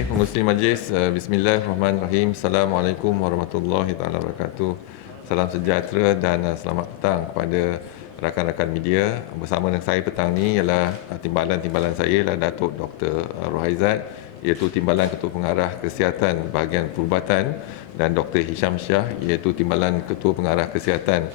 Okey, pengurusi majlis, bismillahirrahmanirrahim. Assalamualaikum warahmatullahi taala wabarakatuh. Salam sejahtera dan selamat petang kepada rakan-rakan media. Bersama dengan saya petang ni ialah timbalan saya ialah Datuk Dr. Rohaizat, iaitu Timbalan Ketua Pengarah Kesihatan Bahagian Perubatan, dan Dr. Hisham Shah, iaitu Timbalan Ketua Pengarah Kesihatan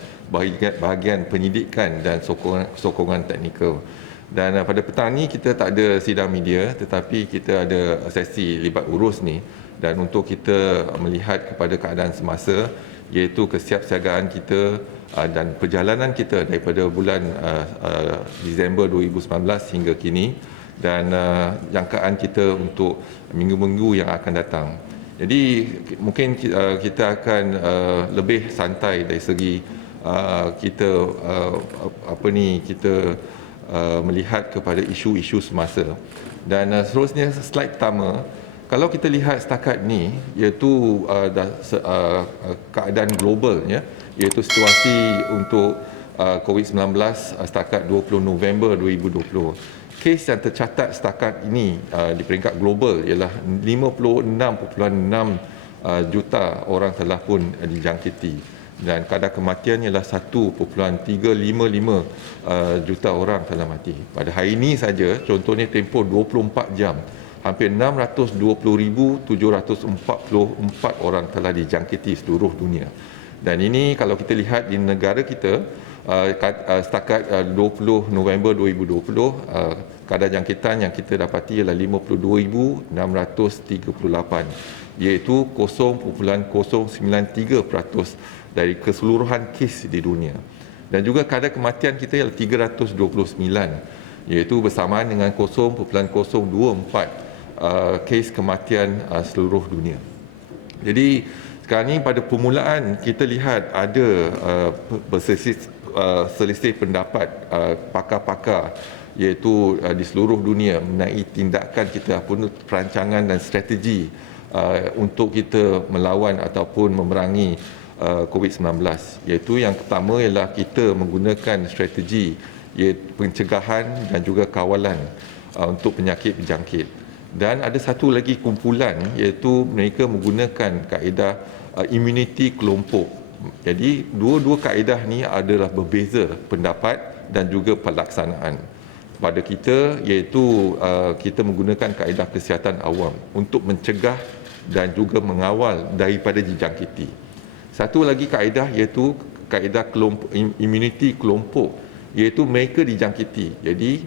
Bahagian Penyidikan dan Sokongan Teknikal. Dan pada petang ni kita tak ada sidang media, tetapi kita ada sesi libat urus ni, dan untuk kita melihat kepada keadaan semasa, iaitu kesiapsiagaan kita dan perjalanan kita daripada bulan Disember 2019 hingga kini, dan jangkaan kita untuk minggu-minggu yang akan datang. Jadi mungkin kita akan lebih santai dari segi kita melihat kepada isu-isu semasa. Dan seterusnya, slide pertama, kalau kita lihat setakat ni, iaitu keadaan global, ya, iaitu situasi untuk COVID-19 setakat 20 November 2020. Kes yang tercatat setakat ini di peringkat global ialah 56.6 juta orang telah pun dijangkiti, dan kadar kematian ialah 1.355 juta orang telah mati. Pada hari ini saja, contohnya tempoh 24 jam, hampir 620,744 orang telah dijangkiti seluruh dunia. Dan ini kalau kita lihat di negara kita, setakat 20 November 2020, kadar jangkitan yang kita dapati ialah 52,638, iaitu 0.093% dari keseluruhan kes di dunia. Dan juga kadar kematian kita ialah 329, iaitu bersamaan dengan 0.024 kes kematian seluruh dunia. Jadi sekarang ni pada permulaan kita lihat ada selisih pendapat pakar-pakar, iaitu di seluruh dunia mengenai tindakan kita, perancangan dan strategi untuk kita melawan ataupun memerangi COVID-19, iaitu yang pertama ialah kita menggunakan strategi iaitu pencegahan dan juga kawalan untuk penyakit berjangkit. Dan ada satu lagi kumpulan, iaitu mereka menggunakan kaedah immunity kelompok. Jadi dua-dua kaedah ni adalah berbeza pendapat dan juga pelaksanaan. Pada kita, iaitu kita menggunakan kaedah kesihatan awam untuk mencegah dan juga mengawal daripada dijangkiti. Satu lagi kaedah iaitu kaedah kelompok, immunity kelompok, iaitu mereka dijangkiti. Jadi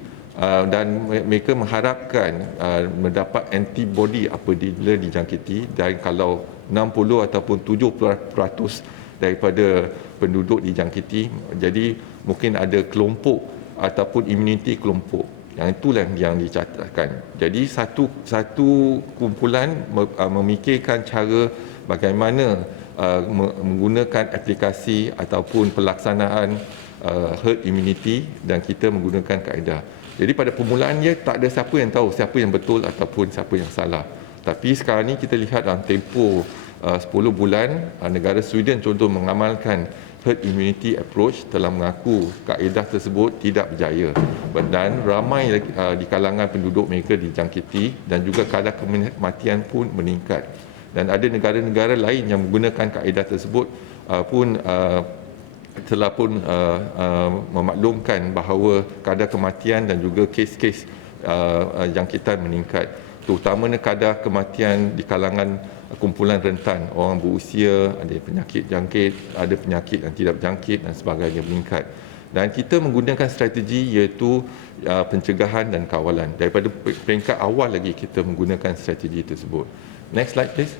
dan mereka mengharapkan mendapat antibody apabila dijangkiti, dan kalau 60 ataupun 70% daripada penduduk dijangkiti, jadi mungkin ada kelompok ataupun immunity kelompok. Yang itulah yang dicatatkan. Jadi satu kumpulan memikirkan cara bagaimana menggunakan aplikasi ataupun pelaksanaan herd immunity, dan kita menggunakan kaedah. Jadi pada permulaannya tak ada siapa yang tahu siapa yang betul ataupun siapa yang salah. Tapi sekarang ni kita lihat dalam tempoh 10 bulan, negara Sweden contoh mengamalkan herd immunity approach telah mengaku kaedah tersebut tidak berjaya, dan ramai di kalangan penduduk mereka dijangkiti, dan juga kadar kematian pun meningkat. Dan ada negara-negara lain yang menggunakan kaedah tersebut telah pun memaklumkan bahawa kadar kematian dan juga kes-kes jangkitan meningkat, terutamanya kadar kematian di kalangan kumpulan rentan, orang berusia, ada penyakit jangkit, ada penyakit yang tidak berjangkit dan sebagainya meningkat. Dan kita menggunakan strategi iaitu pencegahan dan kawalan. Daripada peringkat awal lagi kita menggunakan strategi tersebut. Next slide please.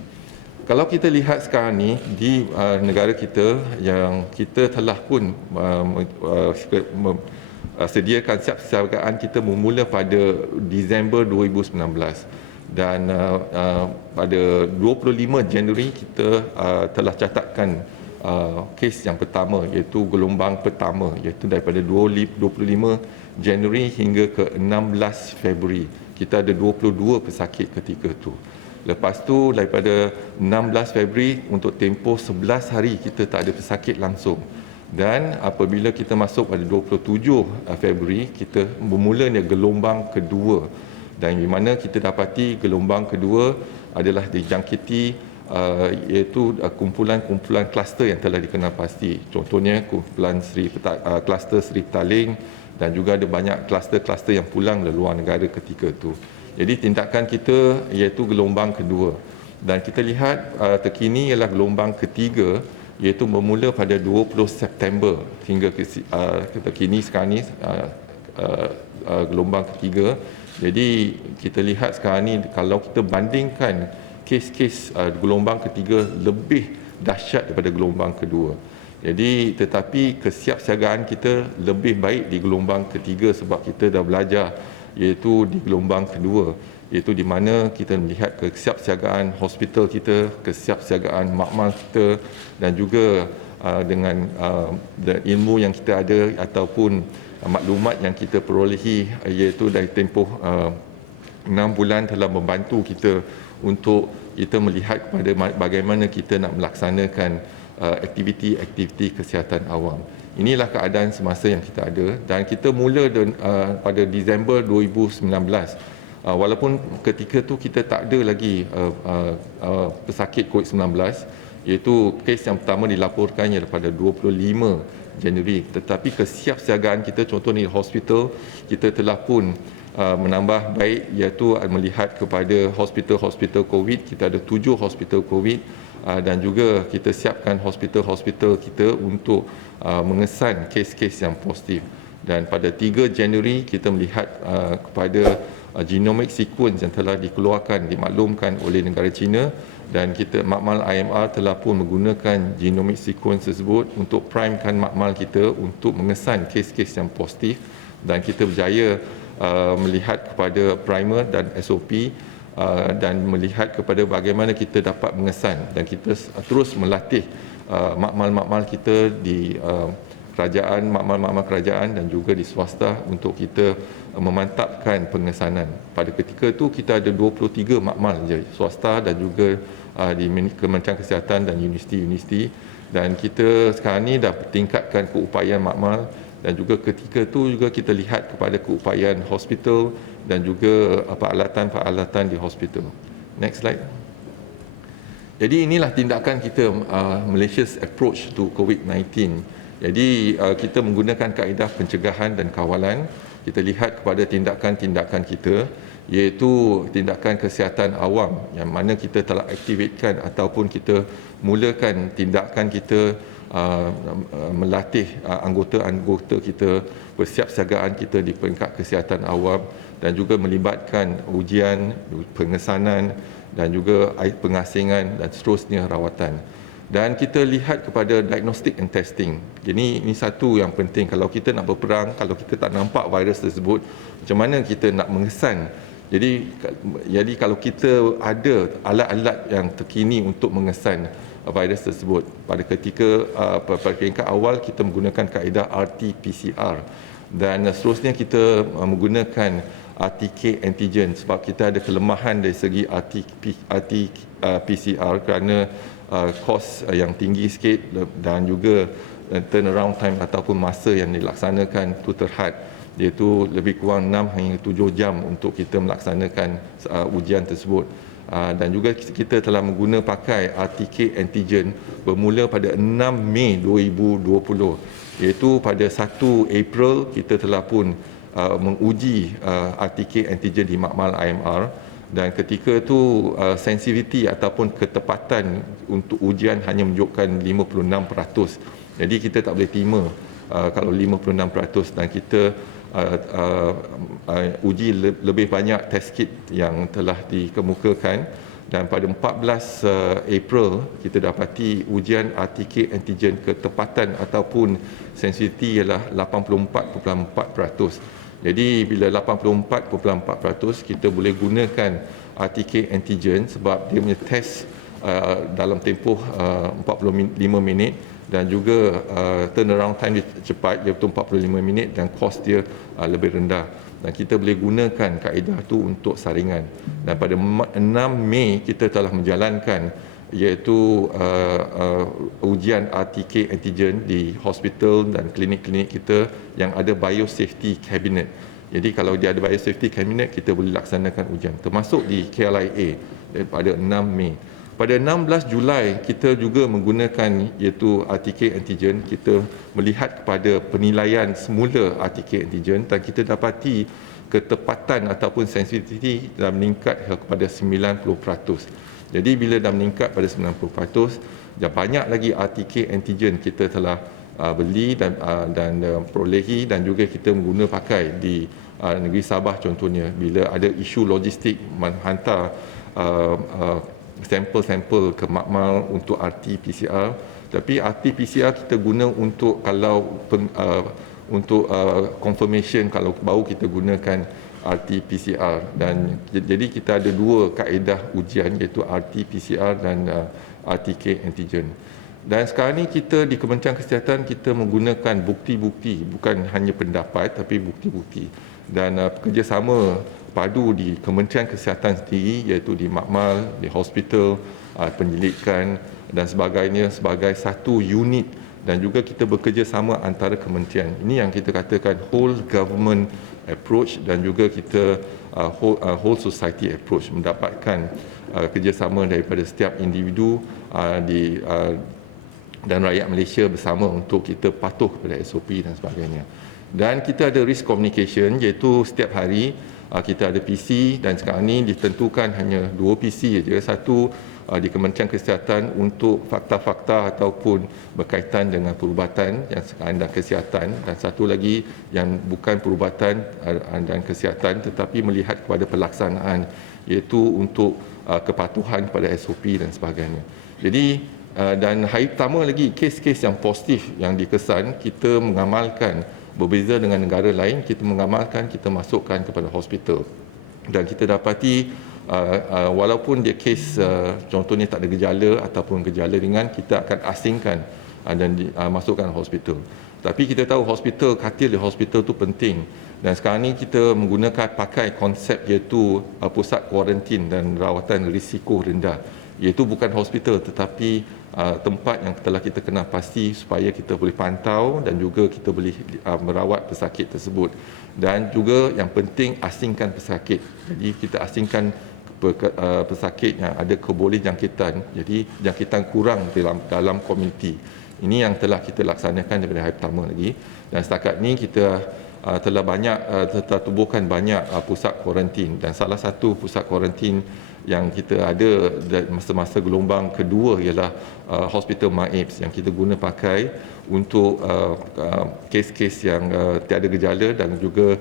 Kalau kita lihat sekarang ni di negara kita, yang kita telah pun sediakan siap-siagaan kita bermula pada Disember 2019, dan pada 25 Januari kita telah catatkan kes yang pertama, iaitu gelombang pertama, iaitu daripada 25 Januari hingga ke 16 Februari. Kita ada 22 pesakit ketika itu. Lepas tu daripada 16 Februari untuk tempoh 11 hari kita tak ada pesakit langsung. Dan apabila kita masuk pada 27 Februari, kita bermulanya gelombang kedua. dan di mana kita dapati gelombang kedua adalah dijangkiti iaitu kumpulan-kumpulan kluster yang telah dikenal pasti. Contohnya kumpulan kluster Seri Petaling dan juga ada banyak kluster-kluster yang pulang dari luar negara ketika itu. Jadi tindakan kita iaitu gelombang kedua. Dan kita lihat terkini ialah gelombang ketiga, iaitu bermula pada 20 September hingga terkini sekarang ni gelombang ketiga. Jadi kita lihat sekarang ni kalau kita bandingkan kes-kes gelombang ketiga lebih dahsyat daripada gelombang kedua. Jadi tetapi kesiapsiagaan kita lebih baik di gelombang ketiga sebab kita dah belajar iaitu di gelombang kedua, iaitu di mana kita melihat kesiapsiagaan hospital kita, kesiapsiagaan makmal kita dan juga dengan ilmu yang kita ada ataupun maklumat yang kita perolehi iaitu dari tempoh 6 bulan telah membantu kita untuk kita melihat kepada bagaimana kita nak melaksanakan aktiviti-aktiviti kesihatan awam. Inilah keadaan semasa yang kita ada dan kita mula pada Disember 2019. Walaupun ketika tu kita tak ada lagi pesakit COVID-19, iaitu kes yang pertama dilaporkannya pada 25 Januari. Tetapi kesiapsiagaan kita, contohnya hospital, kita telah pun menambah baik iaitu melihat kepada hospital-hospital COVID. Kita ada 7 hospital COVID dan juga kita siapkan hospital-hospital kita untuk mengesan kes-kes yang positif. Dan pada 3 Januari kita melihat kepada genomic sequence yang telah dikeluarkan, dimaklumkan oleh negara China dan kita makmal IMR telah pun menggunakan genomic sequence tersebut untuk primekan makmal kita untuk mengesan kes-kes yang positif dan kita berjaya melihat kepada primer dan SOP dan melihat kepada bagaimana kita dapat mengesan dan kita terus melatih makmal-makmal kita di kerajaan, makmal-makmal kerajaan dan juga di swasta untuk kita memantapkan pengesanan. Pada ketika itu kita ada 23 makmal je, swasta dan juga di Kementerian Kesihatan dan universiti-universiti dan kita sekarang ni dah tingkatkan keupayaan makmal dan juga ketika itu juga kita lihat kepada keupayaan hospital dan juga peralatan-peralatan di hospital. Next slide. Jadi inilah tindakan kita Malaysia's approach to COVID-19. Jadi kita menggunakan kaedah pencegahan dan kawalan. Kita lihat kepada tindakan-tindakan kita iaitu tindakan kesihatan awam yang mana kita telah aktifkan ataupun kita mulakan tindakan kita melatih anggota-anggota kita, persiapsiagaan kita di peringkat kesihatan awam dan juga melibatkan ujian, pengesanan dan juga pengasingan dan seterusnya rawatan. Dan kita lihat kepada diagnostic and testing. Jadi ini satu yang penting kalau kita nak berperang, kalau kita tak nampak virus tersebut, macam mana kita nak mengesan. Jadi kalau kita ada alat-alat yang terkini untuk mengesan virus tersebut. Pada ketika peringkat awal kita menggunakan kaedah RT-PCR dan seterusnya kita menggunakan RTK antigen sebab kita ada kelemahan dari segi RT-PCR kerana kos yang tinggi sikit dan juga turnaround time ataupun masa yang dilaksanakan itu terhad, iaitu lebih kurang 6 hingga 7 jam untuk kita melaksanakan ujian tersebut. Dan juga kita telah menggunakan pakai RTK antigen bermula pada 6 Mei 2020, iaitu pada 1 April kita telah pun menguji RTK antigen di makmal IMR dan ketika itu sensitiviti ataupun ketepatan untuk ujian hanya menunjukkan 56%. Jadi kita tak boleh terima kalau 56% dan kita uji lebih banyak test kit yang telah dikemukakan dan pada 14 April kita dapati ujian RTK antigen ketepatan ataupun sensitiviti ialah 84.4%. Jadi bila 84.4% kita boleh gunakan RTK antigen sebab dia punya test dalam tempoh 45 minit dan juga turnaround time dia cepat, dia betul 45 minit dan kos dia lebih rendah dan kita boleh gunakan kaedah itu untuk saringan. Dan pada 6 Mei kita telah menjalankan iaitu ujian RTK antigen di hospital dan klinik-klinik kita yang ada biosafety cabinet. Jadi kalau dia ada biosafety cabinet, kita boleh laksanakan ujian. Termasuk di KLIA pada 6 Mei. Pada 16 Julai, kita juga menggunakan iaitu RTK antigen. Kita melihat kepada penilaian semula RTK antigen dan kita dapati ketepatan ataupun sensitiviti dah meningkat kepada 90%. Jadi bila dah meningkat pada 90%, dah banyak lagi RTK antigen kita telah beli dan perolehi dan juga kita mengguna pakai di negeri Sabah contohnya bila ada isu logistik menghantar sampel-sampel ke makmal untuk RT-PCR, tapi RT-PCR kita guna untuk kalau untuk confirmation, kalau baru kita gunakan RT-PCR. Dan jadi kita ada dua kaedah ujian iaitu RT-PCR dan RTK antigen. Dan sekarang ni kita di Kementerian Kesihatan kita menggunakan bukti-bukti, bukan hanya pendapat tapi bukti-bukti, dan kerjasama padu di Kementerian Kesihatan sendiri iaitu di makmal, di hospital, penyelidikan dan sebagainya sebagai satu unit, dan juga kita bekerjasama antara kementerian. Ini yang kita katakan whole government approach dan juga kita whole society approach, mendapatkan kerjasama daripada setiap individu dan rakyat Malaysia bersama untuk kita patuh kepada SOP dan sebagainya. Dan kita ada risk communication iaitu setiap hari kita ada PC, dan sekarang ini ditentukan hanya 2 PC saja. Satu di Kementerian Kesihatan untuk fakta-fakta ataupun berkaitan dengan perubatan yang anda kesihatan, dan satu lagi yang bukan perubatan dan kesihatan tetapi melihat kepada pelaksanaan iaitu untuk kepatuhan pada SOP dan sebagainya. Jadi dan hari pertama lagi kes-kes yang positif yang dikesan kita mengamalkan. Berbeza dengan negara lain, kita mengamalkan, kita masukkan kepada hospital. Dan kita dapati walaupun dia kes contohnya tak ada gejala ataupun gejala ringan, kita akan asingkan dan masukkan hospital. Tapi kita tahu hospital, katil di hospital tu penting. Dan sekarang ni kita menggunakan pakai konsep iaitu pusat kuarantin dan rawatan risiko rendah. Iaitu bukan hospital tetapi tempat yang telah kita kenal pasti supaya kita boleh pantau dan juga kita boleh merawat pesakit tersebut. Dan juga yang penting asingkan pesakit. Jadi kita asingkan pesakit yang ada keboleh jangkitan. Jadi jangkitan kurang dalam komuniti. Ini yang telah kita laksanakan daripada hari pertama lagi. Dan setakat ni kita telah tubuhkan banyak pusat kuarantin, dan salah satu pusat kuarantin yang kita ada masa-masa gelombang kedua ialah Hospital Maibs yang kita guna pakai untuk kes-kes yang tiada gejala dan juga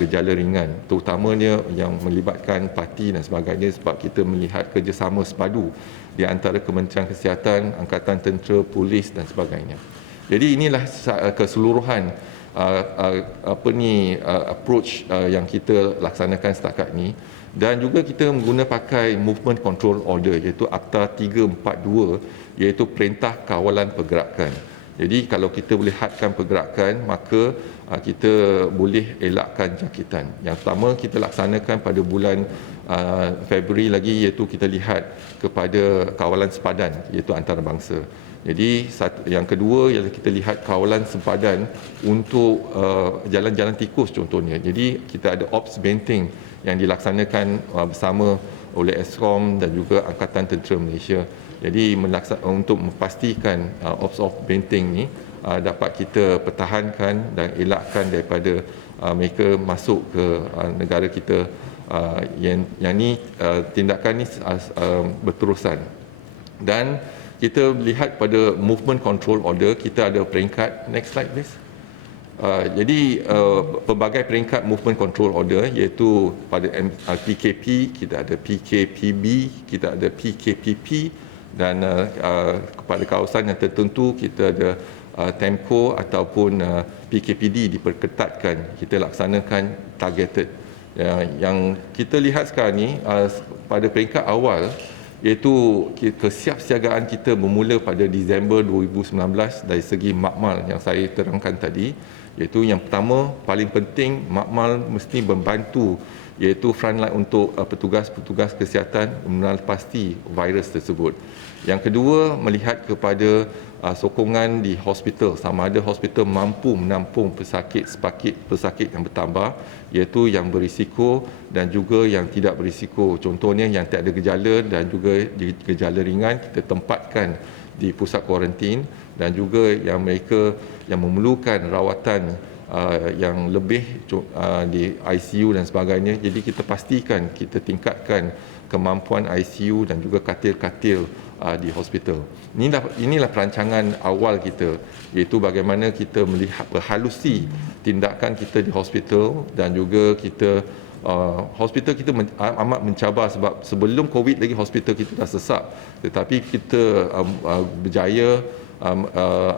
gejala ringan, terutamanya yang melibatkan parti dan sebagainya, sebab kita melihat kerjasama sepadu di antara Kementerian Kesihatan, Angkatan Tentera, Polis dan sebagainya. Jadi inilah keseluruhan approach yang kita laksanakan setakat ni. Dan juga kita menggunakan pakai movement control order iaitu Akta 342 iaitu perintah kawalan pergerakan. Jadi kalau kita boleh hadkan pergerakan, maka kita boleh elakkan jangkitan. Yang pertama kita laksanakan pada bulan Februari lagi iaitu kita lihat kepada kawalan sepadan iaitu antarabangsa. Jadi yang kedua ialah kita lihat kawalan sempadan untuk jalan-jalan tikus contohnya. Jadi kita ada ops benteng yang dilaksanakan bersama oleh Eskom dan juga Angkatan Tentera Malaysia. Jadi untuk memastikan ops of benteng ni dapat kita pertahankan dan elakkan daripada mereka masuk ke negara kita. Yang ni tindakan ni berterusan. Dan kita lihat pada movement control order, kita ada peringkat. Next slide please. Jadi pelbagai peringkat movement control order iaitu pada PKP, kita ada PKPB, kita ada PKPP, dan kepada kawasan yang tertentu kita ada TEMCO ataupun PKPD diperketatkan, kita laksanakan targeted. Yang kita lihat sekarang ni pada peringkat awal iaitu kesiapsiagaan kita bermula pada Disember 2019 dari segi makmal yang saya terangkan tadi, iaitu yang pertama paling penting makmal mesti membantu iaitu frontline untuk petugas-petugas kesihatan mengenal pasti virus tersebut. Yang kedua melihat kepada sokongan di hospital, sama ada hospital mampu menampung pesakit yang bertambah, iaitu yang berisiko dan juga yang tidak berisiko. Contohnya yang tiada gejala dan juga gejala ringan kita tempatkan di pusat kuarantin, dan juga yang mereka yang memerlukan rawatan yang lebih di ICU dan sebagainya. Jadi kita pastikan kita tingkatkan kemampuan ICU dan juga katil-katil di hospital. Inilah perancangan awal kita, iaitu bagaimana kita melihat berhalusi tindakan kita di hospital, dan juga kita hospital kita amat mencabar sebab sebelum COVID lagi hospital kita dah sesak, tetapi kita berjaya.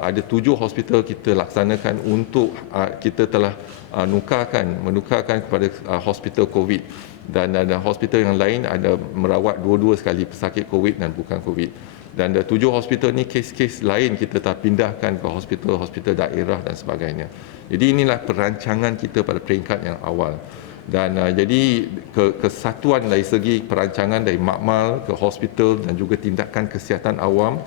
Ada 7 hospital kita laksanakan untuk kita telah menukarkan kepada hospital COVID, dan ada hospital yang lain ada merawat dua-dua sekali pesakit COVID dan bukan COVID. Dan 7 hospital ni kes-kes lain kita telah pindahkan ke hospital daerah dan sebagainya. Jadi inilah perancangan kita pada peringkat yang awal. Dan jadi kesatuan dari segi perancangan dari makmal ke hospital dan juga tindakan kesihatan awam,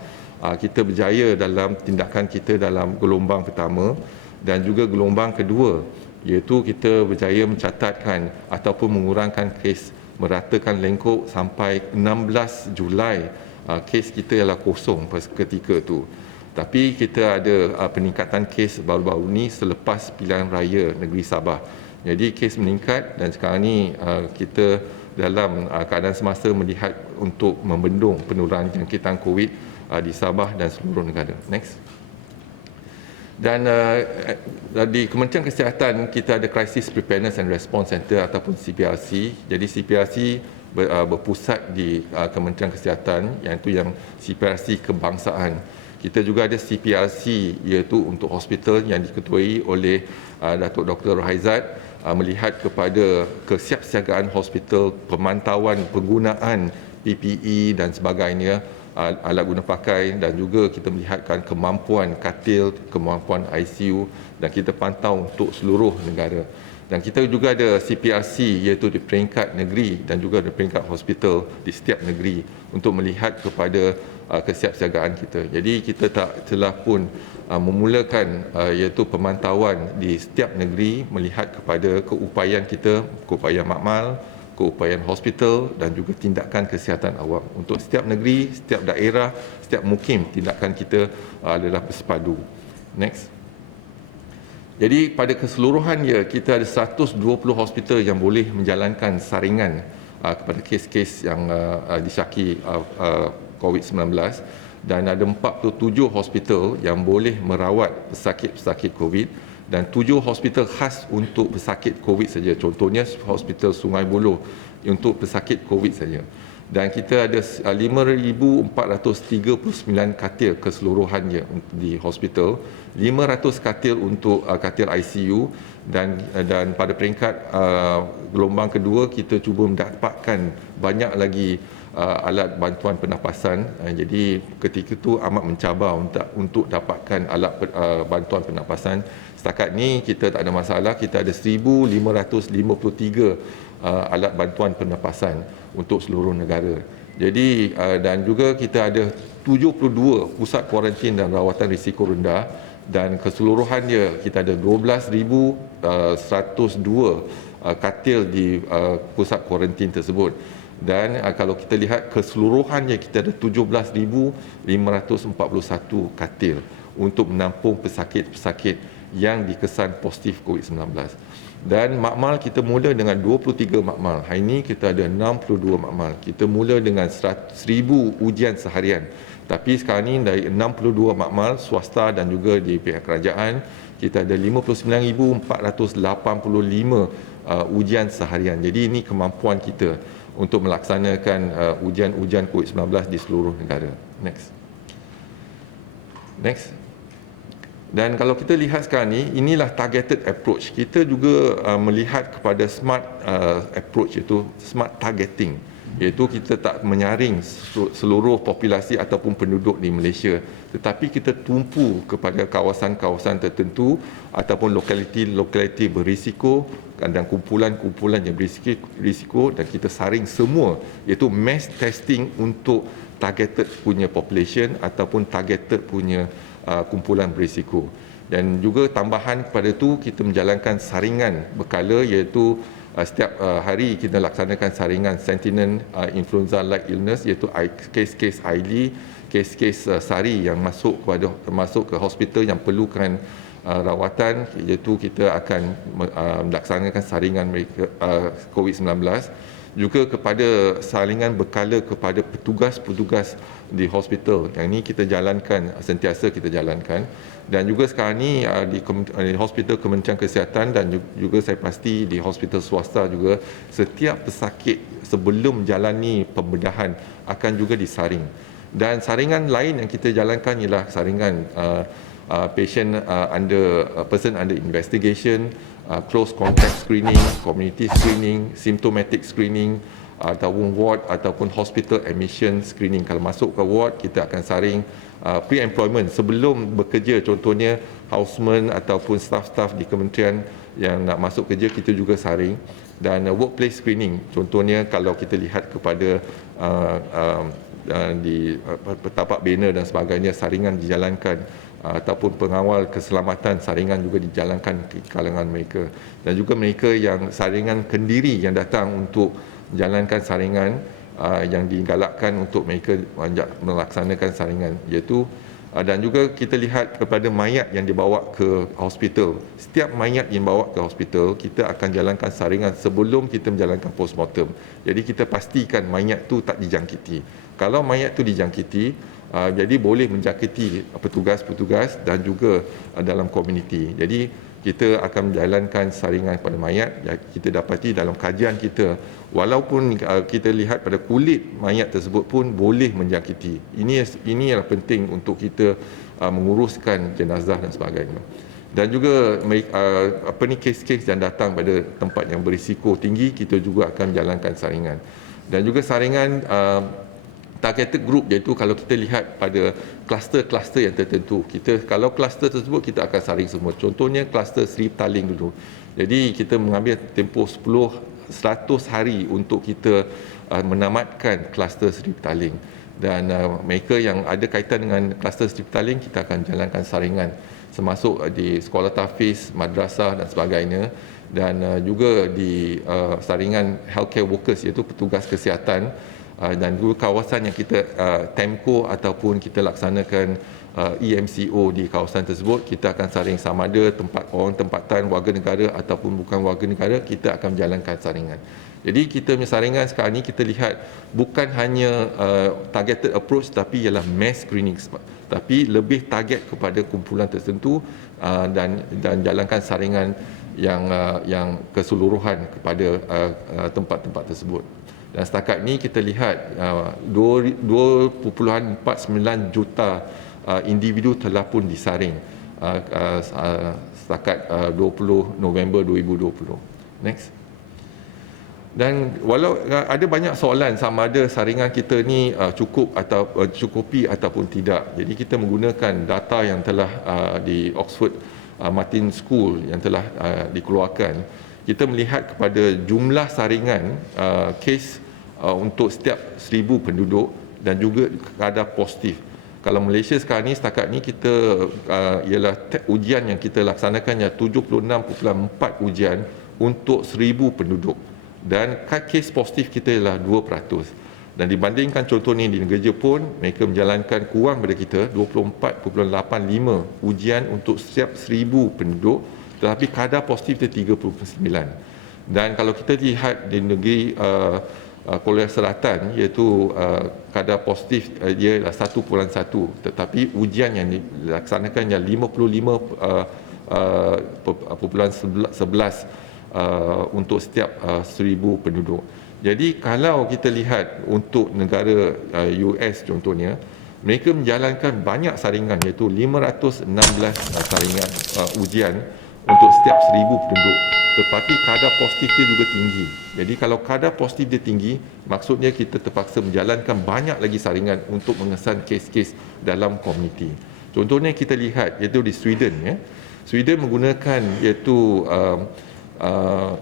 kita berjaya dalam tindakan kita dalam gelombang pertama dan juga gelombang kedua, iaitu kita berjaya mencatatkan ataupun mengurangkan kes, meratakan lengkok sampai 16 Julai kes kita ialah kosong ketika itu. Tapi kita ada peningkatan kes baru-baru ni selepas pilihan raya negeri Sabah. Jadi kes meningkat, dan sekarang ni kita dalam keadaan semasa melihat untuk membendung penularan jangkitan COVID di Sabah dan seluruh negara. Next. Dan di Kementerian Kesihatan kita ada Crisis Preparedness and Response Center ataupun CPRC. Jadi CPRC berpusat di Kementerian Kesihatan, iaitu yang CPRC kebangsaan. Kita juga ada CPRC, iaitu untuk hospital yang diketuai oleh Datuk Dr. Raizat, melihat kepada kesiapsiagaan hospital, pemantauan penggunaan PPE dan sebagainya, alat guna pakai, dan juga kita melihatkan kemampuan katil, kemampuan ICU, dan kita pantau untuk seluruh negara. Dan kita juga ada CPRC, iaitu di peringkat negeri dan juga di peringkat hospital di setiap negeri untuk melihat kepada kesiapsiagaan kita. Jadi kita telah pun memulakan iaitu pemantauan di setiap negeri, melihat kepada keupayaan kita, keupayaan makmal, keupayaan hospital dan juga tindakan kesihatan awam. Untuk setiap negeri, setiap daerah, setiap mukim, tindakan kita adalah bersepadu. Next. Jadi pada keseluruhannya kita ada 120 hospital yang boleh menjalankan saringan kepada kes-kes yang disyaki COVID-19, dan ada 47 hospital yang boleh merawat pesakit-pesakit COVID, dan 7 hospital khas untuk pesakit COVID saja. Contohnya hospital Sungai Buloh untuk pesakit COVID saja. Dan kita ada 5,439 katil keseluruhannya di hospital, 500 katil untuk katil ICU, dan pada peringkat gelombang kedua kita cuba mendapatkan banyak lagi alat bantuan pernafasan. Jadi ketika itu amat mencabar untuk dapatkan alat bantuan pernafasan. Setakat ni kita tak ada masalah, kita ada 1,553 alat bantuan pernafasan untuk seluruh negara. Jadi dan juga kita ada 72 pusat kuarantin dan rawatan risiko rendah, dan keseluruhannya kita ada 12,102 katil di pusat kuarantin tersebut. Dan kalau kita lihat keseluruhannya kita ada 17,541 katil untuk menampung pesakit-pesakit yang dikesan positif COVID-19. Dan makmal kita mula dengan 23 makmal. Hari ini kita ada 62 makmal. Kita mula dengan 1,000 ujian seharian. Tapi sekarang ini dari 62 makmal swasta dan juga di pihak kerajaan, kita ada 59,485 ujian seharian. Jadi ini kemampuan kita untuk melaksanakan ujian-ujian COVID-19 di seluruh negara. Next. Dan kalau kita lihat sekarang ni, inilah targeted approach. Kita juga melihat kepada smart approach, iaitu smart targeting. Iaitu kita tak menyaring seluruh populasi ataupun penduduk di Malaysia, tetapi kita tumpu kepada kawasan-kawasan tertentu ataupun lokaliti berisiko dan kumpulan-kumpulan yang berisiko, dan kita saring semua, iaitu mass testing untuk targeted punya population ataupun targeted punya kumpulan berisiko. Dan juga tambahan kepada itu, kita menjalankan saringan berkala, iaitu setiap hari kita laksanakan saringan Sentinel influenza-like illness, iaitu kes-kes ID, kes-kes SARI yang masuk ke hospital yang perlukan rawatan, iaitu kita akan melaksanakan saringan mereka COVID-19. Juga kepada saringan berkala kepada petugas-petugas di hospital. Yang ini kita jalankan, sentiasa kita jalankan. Dan juga sekarang ini di hospital Kementerian Kesihatan dan juga saya pasti di hospital swasta juga, setiap pesakit sebelum menjalani pembedahan akan juga disaring. Dan saringan lain yang kita jalankan ialah saringan person under investigation, close contact screening, community screening, symptomatic screening, ataupun ward ataupun hospital admission screening. Kalau masuk ke ward, kita akan saring pre-employment sebelum bekerja, contohnya houseman ataupun staff-staff di kementerian yang nak masuk kerja, kita juga saring. Dan workplace screening, contohnya kalau kita lihat kepada di tapak bena dan sebagainya, saringan dijalankan, ataupun pengawal keselamatan, saringan juga dijalankan di kalangan mereka. Dan juga mereka yang saringan kendiri yang datang untuk menjalankan saringan yang digalakkan untuk mereka melaksanakan saringan, iaitu dan juga kita lihat kepada mayat yang dibawa ke hospital. Setiap mayat yang dibawa ke hospital, kita akan jalankan saringan sebelum kita menjalankan postmortem. Jadi kita pastikan mayat tu tak dijangkiti. Kalau mayat tu dijangkiti, jadi boleh menjangkiti petugas-petugas dan juga dalam komuniti. Jadi kita akan menjalankan saringan kepada mayat. Kita dapati dalam kajian kita, walaupun kita lihat pada kulit mayat tersebut pun boleh menjangkiti. Ini adalah penting untuk kita menguruskan jenazah dan sebagainya. Dan juga kes-kes yang datang pada tempat yang berisiko tinggi, kita juga akan menjalankan saringan. Dan juga saringan targeted group, iaitu kalau kita lihat pada kluster-kluster yang tertentu, kalau kluster tersebut kita akan saring semua. Contohnya kluster Seri Petaling dulu. Jadi kita mengambil tempoh 100 hari untuk kita menamatkan kluster Seri Petaling. Dan mereka yang ada kaitan dengan kluster Seri Petaling, kita akan jalankan saringan termasuk di sekolah tahfiz, madrasah dan sebagainya. Dan juga di saringan healthcare workers, iaitu petugas kesihatan, dan juga kawasan yang kita TEMCO ataupun kita laksanakan EMCO di kawasan tersebut, kita akan saring sama ada orang tempatan, warga negara ataupun bukan warga negara, kita akan menjalankan saringan. Jadi kita punya saringan sekarang ni kita lihat bukan hanya targeted approach, tapi ialah mass screening, tapi lebih target kepada kumpulan tertentu dan jalankan saringan yang keseluruhan kepada tempat-tempat tersebut. Dan setakat ini kita lihat 2.49 juta individu telah pun disaring setakat 20 November 2020. Next. Dan walau ada banyak soalan sama ada saringan kita ni cukupi ataupun tidak. Jadi kita menggunakan data yang telah di Oxford Martin School yang telah dikeluarkan. Kita melihat kepada jumlah saringan kes untuk setiap 1,000 penduduk dan juga kadar positif. Kalau Malaysia sekarang ni, setakat ni kita ialah ujian yang kita laksanakan yang 76.4 ujian untuk 1,000 penduduk. Dan kes positif kita ialah 2%. Dan dibandingkan contohnya di negara Jepun, mereka menjalankan kurang daripada kita 24.85 ujian untuk setiap 1,000 penduduk, tetapi kadar positif dia 39. Dan kalau kita lihat di negeri Korea Selatan, iaitu kadar positif dia adalah 1.1, tetapi ujian yang dilaksanakan yang 55.11 untuk setiap 1,000 penduduk. Jadi kalau kita lihat untuk negara US contohnya, mereka menjalankan banyak saringan, iaitu 516 saringan ujian untuk setiap 1,000 penduduk, tetapi kadar positif dia juga tinggi. Jadi kalau kadar positif dia tinggi, maksudnya kita terpaksa menjalankan banyak lagi saringan untuk mengesan kes-kes dalam komuniti. Contohnya kita lihat iaitu di Sweden, ya. Sweden menggunakan iaitu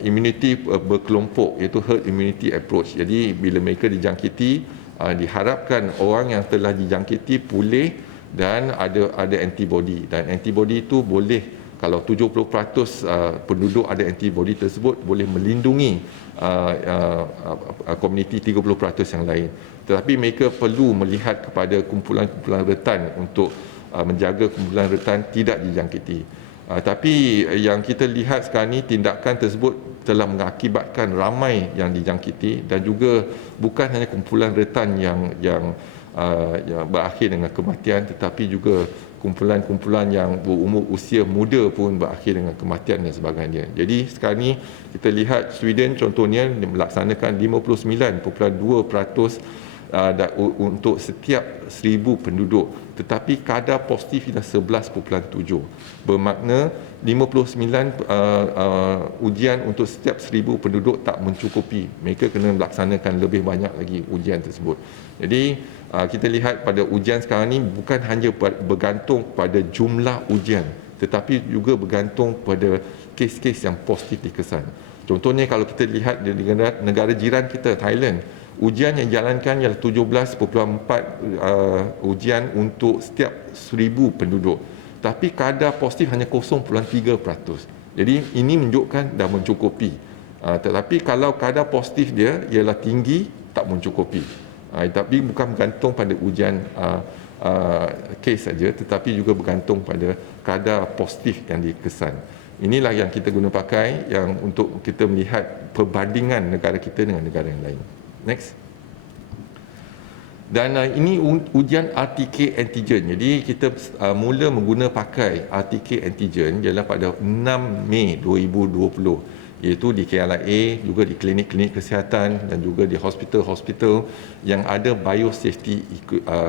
immunity berkelompok, iaitu herd immunity approach. Jadi bila mereka dijangkiti, diharapkan orang yang telah dijangkiti pulih dan ada antibody, dan antibody itu boleh, kalau 70% penduduk ada antibody tersebut, boleh melindungi komuniti 30% yang lain. Tetapi mereka perlu melihat kepada kumpulan-kumpulan rentan untuk menjaga kumpulan rentan tidak dijangkiti. Tapi yang kita lihat sekarang ini, tindakan tersebut telah mengakibatkan ramai yang dijangkiti, dan juga bukan hanya kumpulan rentan yang berakhir dengan kematian, tetapi juga kumpulan-kumpulan yang berumur usia muda pun berakhir dengan kematian dan sebagainya. Jadi sekarang ni kita lihat Sweden contohnya melaksanakan 59.2% untuk setiap 1,000 penduduk, tetapi kadar positif adalah 11.7. Bermakna 59 ujian untuk setiap 1,000 penduduk tak mencukupi. Mereka kena melaksanakan lebih banyak lagi ujian tersebut. Jadi kita lihat pada ujian sekarang ni bukan hanya bergantung pada jumlah ujian, tetapi juga bergantung pada kes-kes yang positif dikesan. Contohnya kalau kita lihat di negara jiran kita, Thailand, ujian yang dijalankan ialah 17.4 ujian untuk setiap 1,000 penduduk. Tapi kadar positif hanya 0.3%. Jadi ini menunjukkan dah mencukupi. Tetapi kalau kadar positif dia ialah tinggi, tak mencukupi. Tapi bukan bergantung pada ujian kes saja, tetapi juga bergantung pada kadar positif yang dikesan. Inilah yang kita guna pakai yang untuk kita melihat perbandingan negara kita dengan negara yang lain. Next. Dan ini ujian RTK antigen. Jadi kita mula mengguna pakai RTK antigen ialah pada 6 Mei 2020. Iaitu di KLIA, juga di klinik-klinik kesihatan dan juga di hospital-hospital yang ada biosafety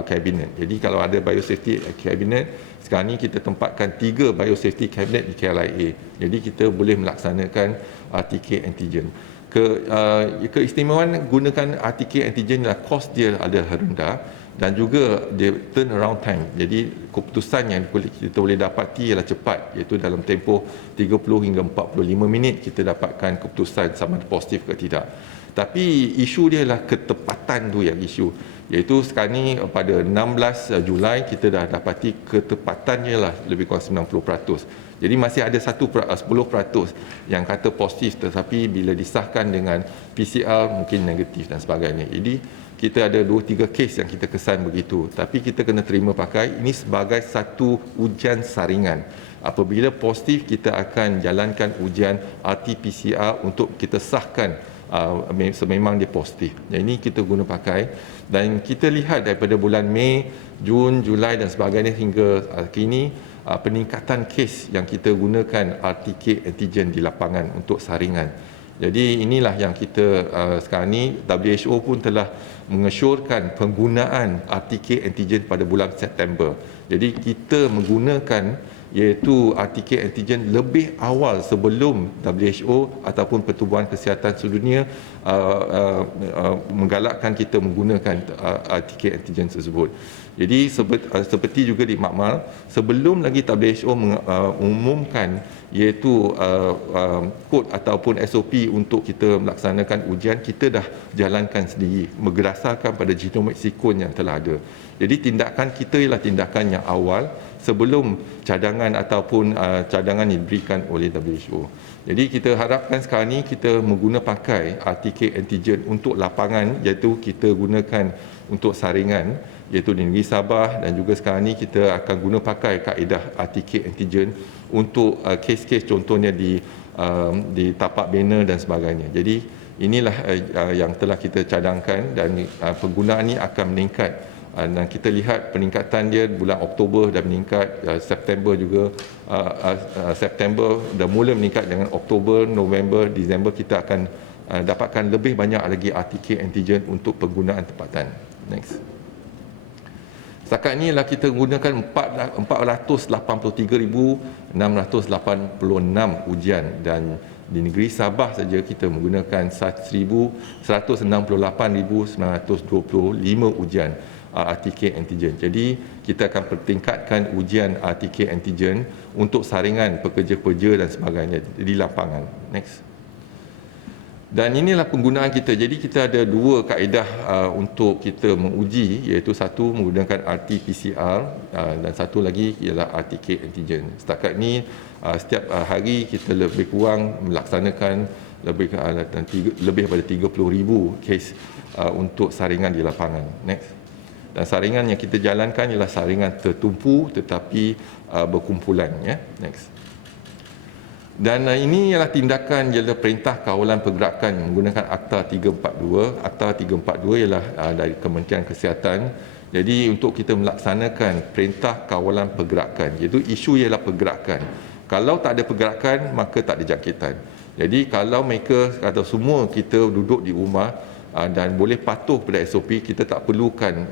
cabinet. Jadi kalau ada biosafety cabinet, sekarang ni kita tempatkan 3 biosafety cabinet di KLIA. Jadi kita boleh melaksanakan RTK antigen. Keistimewaan gunakan RTK antigen ialah kos dia adalah rendah dan juga dia turnaround time. Jadi keputusan yang kita boleh dapati ialah cepat, iaitu dalam tempoh 30 hingga 45 minit kita dapatkan keputusan sama ada positif ke tidak. Tapi isu dia ialah ketepatan tu yang isu. Iaitu sekarang ni pada 16 Julai kita dah dapati ketepatannya lah lebih kurang 90%. Jadi masih ada 10% yang kata positif, tetapi bila disahkan dengan PCR mungkin negatif dan sebagainya. Jadi kita ada 2-3 kes yang kita kesan begitu. Tapi kita kena terima pakai ini sebagai satu ujian saringan. Apabila positif, kita akan jalankan ujian RT-PCR untuk kita sahkan sememang dia positif. Dan ini kita guna pakai, dan kita lihat daripada bulan Mei, Jun, Julai dan sebagainya hingga kini peningkatan kes yang kita gunakan RTK antigen di lapangan untuk saringan. Jadi inilah yang kita sekarang ni WHO pun telah mengesyorkan penggunaan RTK antigen pada bulan September. Jadi kita menggunakan iaitu RTK antigen lebih awal sebelum WHO ataupun Pertubuhan Kesihatan Sedunia menggalakkan kita menggunakan RTK antigen tersebut. Jadi seperti juga di Makmal, sebelum lagi WHO mengumumkan iaitu kod ataupun SOP untuk kita melaksanakan ujian, kita dah jalankan sendiri berdasarkan pada genomic sequence yang telah ada. Jadi tindakan kita ialah tindakan yang awal sebelum cadangan ataupun cadangan diberikan oleh WHO. Jadi kita harapkan sekarang ni kita mengguna pakai RTK antigen untuk lapangan, iaitu kita gunakan untuk saringan, iaitu di negeri Sabah, dan juga sekarang ni kita akan guna pakai kaedah RTK antigen untuk kes-kes contohnya di tapak bena dan sebagainya. Jadi inilah yang telah kita cadangkan, dan penggunaan ini akan meningkat. Dan kita lihat peningkatan dia bulan Oktober dah meningkat, September juga, September dah mula meningkat, dengan Oktober, November, Disember kita akan dapatkan lebih banyak lagi RTK antigen untuk penggunaan tempatan. Next. Setakat ini lah kita gunakan 483,686 ujian, dan di negeri Sabah saja kita menggunakan 168,925 ujian RTK antigen. Jadi kita akan pertingkatkan ujian RTK antigen untuk saringan pekerja-pekerja dan sebagainya di lapangan. Next. Dan inilah penggunaan kita. Jadi kita ada dua kaedah untuk kita menguji, iaitu satu menggunakan RT-PCR dan satu lagi ialah RTK antigen. Setakat ni setiap hari kita lebih kurang melaksanakan lebih daripada 30,000 kes untuk saringan di lapangan. Next. Dan saringan yang kita jalankan ialah saringan tertumpu tetapi berkumpulan. Ya. Next. Dan ini ialah tindakan ialah Perintah Kawalan Pergerakan menggunakan Akta 342. Akta 342 ialah dari Kementerian Kesihatan. Jadi untuk kita melaksanakan Perintah Kawalan Pergerakan, iaitu isu ialah pergerakan. Kalau tak ada pergerakan, maka tak ada jangkitan. Jadi kalau mereka atau semua kita duduk di rumah dan boleh patuh pada SOP, kita tak perlukan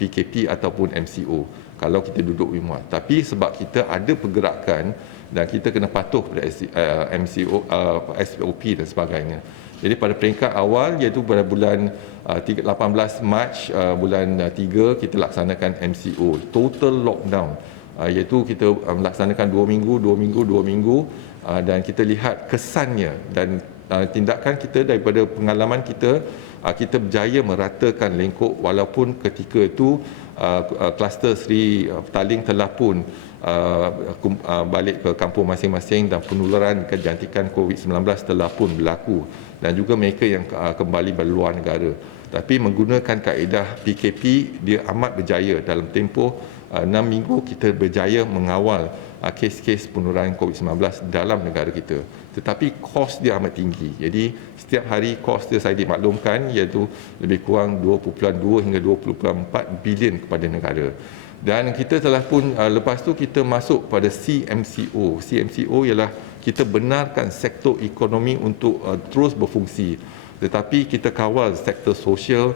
PKP ataupun MCO kalau kita duduk di rumah. Tapi sebab kita ada pergerakan dan kita kena patuh pada MCO, SOP dan sebagainya. Jadi pada peringkat awal, iaitu pada bulan 18 Mac bulan 3, kita laksanakan MCO, total lockdown, iaitu kita melaksanakan 2 minggu dan kita lihat kesannya dan tindakan kita daripada pengalaman kita, kita berjaya meratakan lengkok walaupun ketika itu kluster Sri Petaling telah pun balik ke kampung masing-masing dan penularan kecantikan COVID-19 telah pun berlaku dan juga mereka yang kembali dari luar negara. Tapi menggunakan kaedah PKP, dia amat berjaya. Dalam tempoh 6 minggu kita berjaya mengawal kes-kes penularan COVID-19 dalam negara kita. Tetapi kos dia amat tinggi. Jadi setiap hari kos dia saya dimaklumkan iaitu lebih kurang 2.2 hingga 2.4 bilion kepada negara. Dan kita telah pun lepas tu kita masuk pada CMCO. CMCO ialah kita benarkan sektor ekonomi untuk terus berfungsi. Tetapi kita kawal sektor sosial,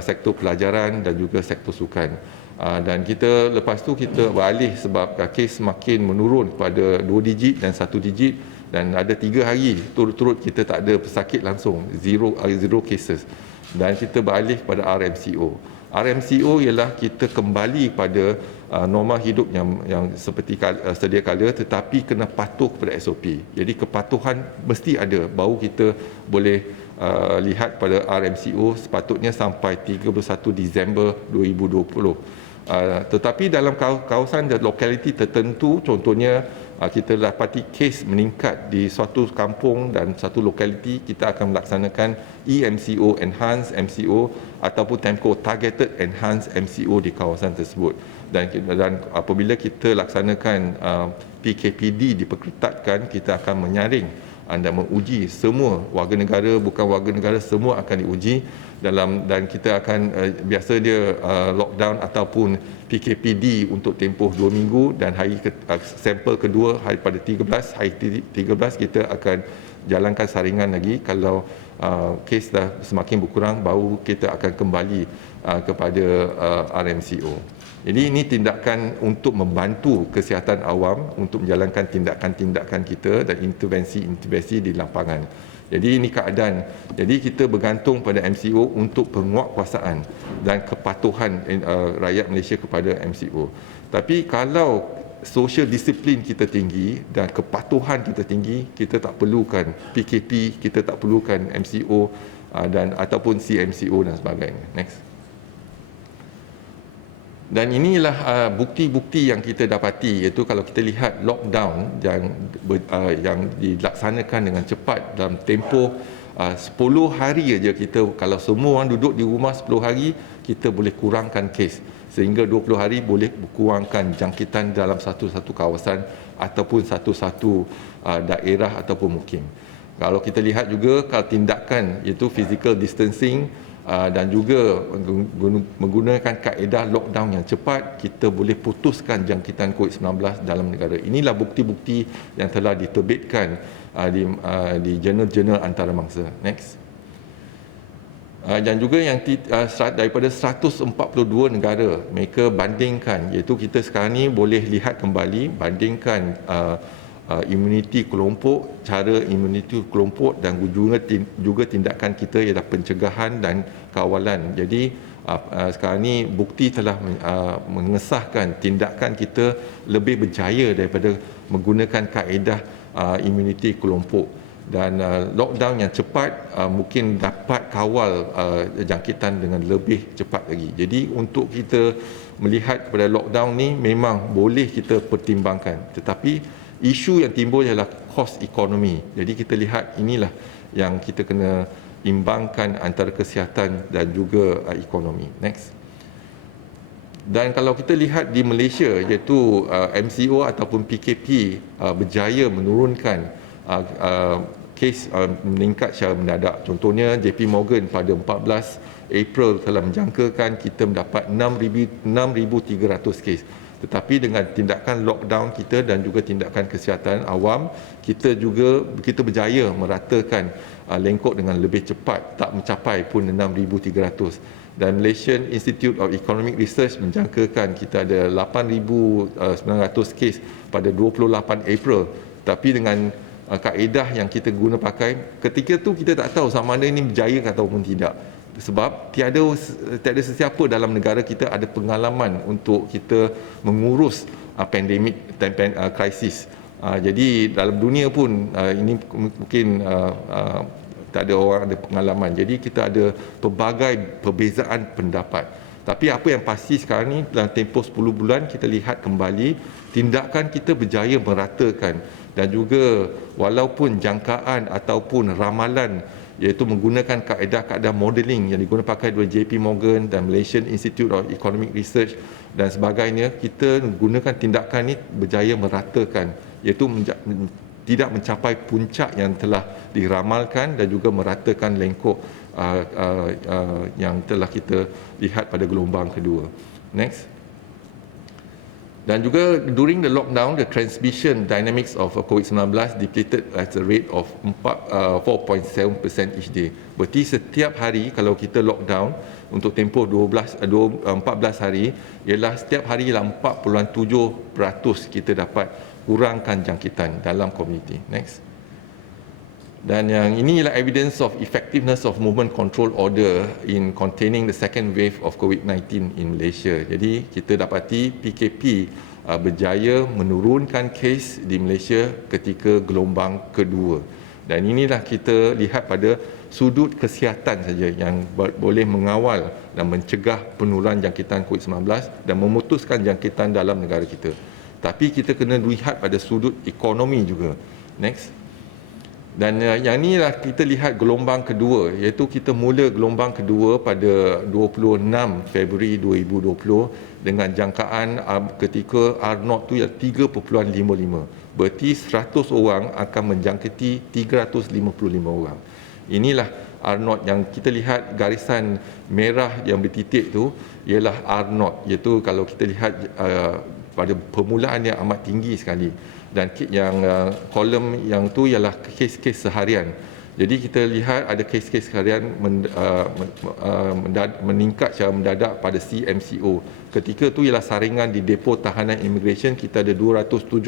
sektor pelajaran dan juga sektor sukan. Dan kita lepas tu kita beralih sebab kes makin menurun pada 2 digit dan 1 digit dan ada 3 hari turut-turut kita tak ada pesakit langsung, zero cases. Dan kita beralih pada RMCO. RMCO ialah kita kembali pada norma hidup yang seperti sedia kala tetapi kena patuh kepada SOP. Jadi kepatuhan mesti ada baru kita boleh lihat pada RMCO sepatutnya sampai 31 Disember 2020. Tetapi dalam kawasan dan lokaliti tertentu, contohnya kita dapati kes meningkat di suatu kampung dan satu lokaliti, kita akan melaksanakan EMCO, Enhanced MCO ataupun Temco Targeted Enhanced MCO di kawasan tersebut. Dan apabila kita laksanakan PKPD diperketatkan, kita akan menyaring dan menguji semua warga negara, bukan warga negara, semua akan diuji dan kita akan biasa dia lockdown ataupun PKPD untuk tempoh 2 minggu dan sampel kedua hari pada 13 kita akan jalankan saringan lagi. Kalau kes dah semakin berkurang baru kita akan kembali kepada RMCO. Jadi ini tindakan untuk membantu kesihatan awam untuk menjalankan tindakan-tindakan kita dan intervensi-intervensi di lapangan. Jadi ini keadaan. Jadi kita bergantung pada MCO untuk penguatkuasaan dan kepatuhan rakyat Malaysia kepada MCO. Tapi kalau social disiplin kita tinggi dan kepatuhan kita tinggi, kita tak perlukan PKP, kita tak perlukan MCO dan ataupun CMCO dan sebagainya. Next. Dan inilah bukti-bukti yang kita dapati, iaitu kalau kita lihat lockdown yang dilaksanakan dengan cepat dalam tempoh 10 hari saja kita, kalau semua orang duduk di rumah 10 hari, kita boleh kurangkan kes. Sehingga 20 hari boleh kurangkan jangkitan dalam satu-satu kawasan ataupun satu-satu daerah ataupun mukim. Kalau kita lihat juga kalau tindakan iaitu physical distancing dan juga menggunakan kaedah lockdown yang cepat, kita boleh putuskan jangkitan COVID-19 dalam negara. Inilah bukti-bukti yang telah diterbitkan di jurnal-jurnal antarabangsa. Next. Dan juga yang daripada 142 negara mereka bandingkan, iaitu kita sekarang ni boleh lihat kembali bandingkan imuniti kelompok, cara imuniti kelompok dan juga tindakan kita ialah pencegahan dan kawalan. Jadi sekarang ni bukti telah mengesahkan tindakan kita lebih berjaya daripada menggunakan kaedah imuniti kelompok. Dan lockdown yang cepat mungkin dapat kawal jangkitan dengan lebih cepat lagi. Jadi untuk kita melihat kepada lockdown ni memang boleh kita pertimbangkan, tetapi isu yang timbul ialah kos ekonomi. Jadi kita lihat inilah yang kita kena imbangkan antara kesihatan dan juga ekonomi. Next. Dan kalau kita lihat di Malaysia, iaitu MCO ataupun PKP berjaya menurunkan kes meningkat secara mendadak. Contohnya JP Morgan pada 14 April telah menjangkakan kita mendapat 6,300 kes. Tetapi dengan tindakan lockdown kita dan juga tindakan kesihatan awam, kita berjaya meratakan lengkok dengan lebih cepat, tak mencapai pun 6,300. Dan Malaysian Institute of Economic Research menjangkakan kita ada 8,900 kes pada 28 April. Tapi dengan kaedah yang kita guna pakai, ketika tu kita tak tahu sama ada ini berjaya ataupun tidak. Sebab tiada sesiapa dalam negara kita ada pengalaman untuk kita mengurus pandemik krisis. Jadi dalam dunia pun ini mungkin tak ada orang ada pengalaman. Jadi kita ada pelbagai perbezaan pendapat. Tapi apa yang pasti sekarang ni dalam tempoh 10 bulan kita lihat kembali tindakan kita berjaya meratakan, dan juga walaupun jangkaan ataupun ramalan iaitu menggunakan kaedah-kaedah modeling yang digunakan pakai oleh JP Morgan dan Malaysian Institute of Economic Research dan sebagainya, kita menggunakan tindakan ini berjaya meratakan, iaitu tidak mencapai puncak yang telah diramalkan dan juga meratakan lengkok yang telah kita lihat pada gelombang kedua. Next. Dan juga during the lockdown, the transmission dynamics of COVID-19 depleted at a rate of 4.7% each day. Berarti setiap hari kalau kita lockdown untuk tempoh 14 hari, ialah setiap hari ialah 4.7% kita dapat kurangkan jangkitan dalam komuniti. Next. Dan yang ini ialah evidence of effectiveness of movement control order in containing the second wave of COVID-19 in Malaysia. Jadi kita dapati PKP berjaya menurunkan kes di Malaysia ketika gelombang kedua. Dan inilah kita lihat pada sudut kesihatan saja yang boleh mengawal dan mencegah penularan jangkitan COVID-19 dan memutuskan jangkitan dalam negara kita. Tapi kita kena lihat pada sudut ekonomi juga. Next. Dan yang inilah kita lihat gelombang kedua, iaitu kita mula gelombang kedua pada 26 Februari 2020 dengan jangkaan ketika R0 tu ialah 3.55. Berarti 100 orang akan menjangkiti 355 orang. Inilah R0 yang kita lihat garisan merah yang bertitik tu ialah R0, iaitu kalau kita lihat pada permulaan yang amat tinggi sekali. Dan yang kolom yang tu ialah kes-kes seharian. Jadi kita lihat ada kes-kes harian meningkat secara mendadak pada CMCO. Ketika tu ialah saringan di depo tahanan immigration, kita ada 277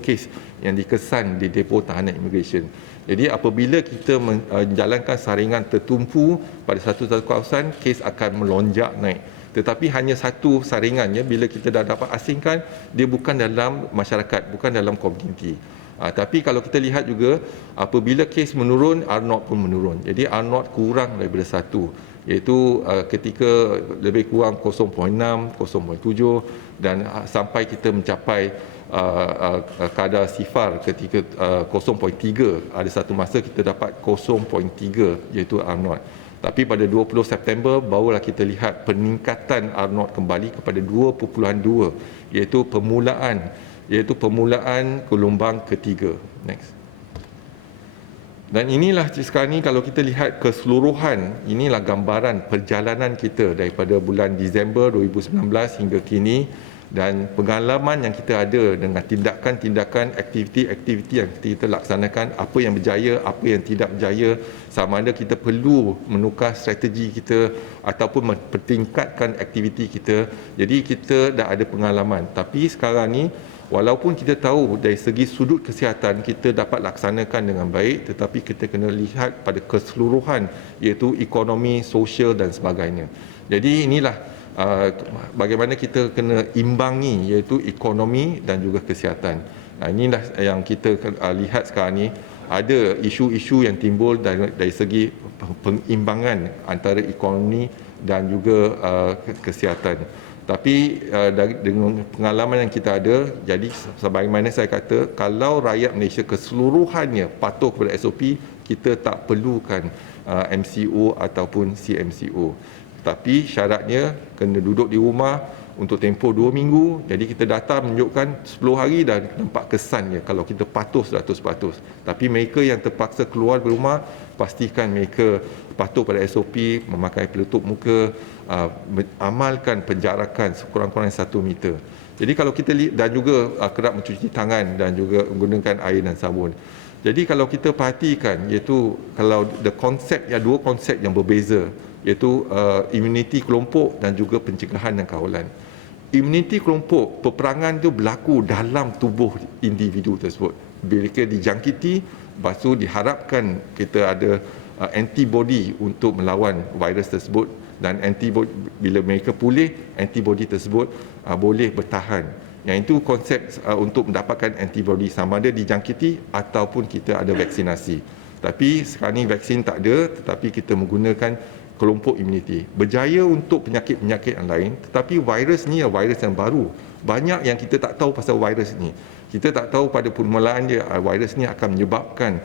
kes yang dikesan di depo tahanan immigration. Jadi apabila kita menjalankan saringan tertumpu pada satu-satu kawasan, kes akan melonjak naik. Tetapi hanya satu saringannya bila kita dah dapat asingkan, dia bukan dalam masyarakat, bukan dalam komuniti. Tapi kalau kita lihat juga, apabila kes menurun, R0 pun menurun. Jadi R0 kurang daripada 1, iaitu ketika lebih kurang 0.6, 0.7 dan sampai kita mencapai kadar sifar ketika 0.3. Ada satu masa kita dapat 0.3, iaitu R0. Tapi pada 20 September barulah kita lihat peningkatan R0 kembali kepada 2.2, iaitu permulaan gelombang ketiga. Next. Dan inilah sekarang ni kalau kita lihat keseluruhan, inilah gambaran perjalanan kita daripada bulan Disember 2019 hingga kini, dan pengalaman yang kita ada dengan tindakan-tindakan, aktiviti-aktiviti yang kita laksanakan, apa yang berjaya, apa yang tidak berjaya, sama ada kita perlu menukar strategi kita ataupun mempertingkatkan aktiviti kita. Jadi kita dah ada pengalaman. Tapi sekarang ni, walaupun kita tahu dari segi sudut kesihatan kita dapat laksanakan dengan baik, tetapi kita kena lihat pada keseluruhan, iaitu ekonomi, sosial dan sebagainya. Jadi inilah bagaimana kita kena imbangi, iaitu ekonomi dan juga kesihatan. Inilah yang kita lihat sekarang ni. ada isu-isu yang timbul dari segi penimbangan antara ekonomi dan juga kesihatan. Tapi dengan pengalaman yang kita ada, jadi sebagaimana saya kata, kalau rakyat Malaysia keseluruhannya patuh kepada SOP, kita tak perlukan MCO ataupun CMCO. Tapi syaratnya kena duduk di rumah untuk tempoh 2 minggu. Jadi kita data menunjukkan 10 hari dah nampak kesannya kalau kita patuh 100%. Tapi mereka yang terpaksa keluar dari rumah, pastikan mereka patuh pada SOP, memakai penutup muka, amalkan penjarakan sekurang-kurangnya 1 meter. Jadi kalau kita dan juga kerap mencuci tangan dan juga menggunakan air dan sabun. Jadi kalau kita perhatikan, iaitu kalau dua konsep yang berbeza, iaitu imuniti kelompok dan juga pencegahan dan kawalan. Imuniti kelompok, peperangan itu berlaku dalam tubuh individu tersebut. Bila dijangkiti, lepas tu diharapkan kita ada antibody untuk melawan virus tersebut, dan antibody bila mereka pulih, antibody tersebut boleh bertahan. Yang itu konsep untuk mendapatkan antibody, sama ada dijangkiti ataupun kita ada vaksinasi. Tapi sekarang ni vaksin tak ada, tetapi kita menggunakan kelompok imuniti. Berjaya untuk penyakit-penyakit yang lain, tetapi virus ni adalah virus yang baru. Banyak yang kita tak tahu pasal virus ni. Kita tak tahu pada permulaan dia virus ni akan menyebabkan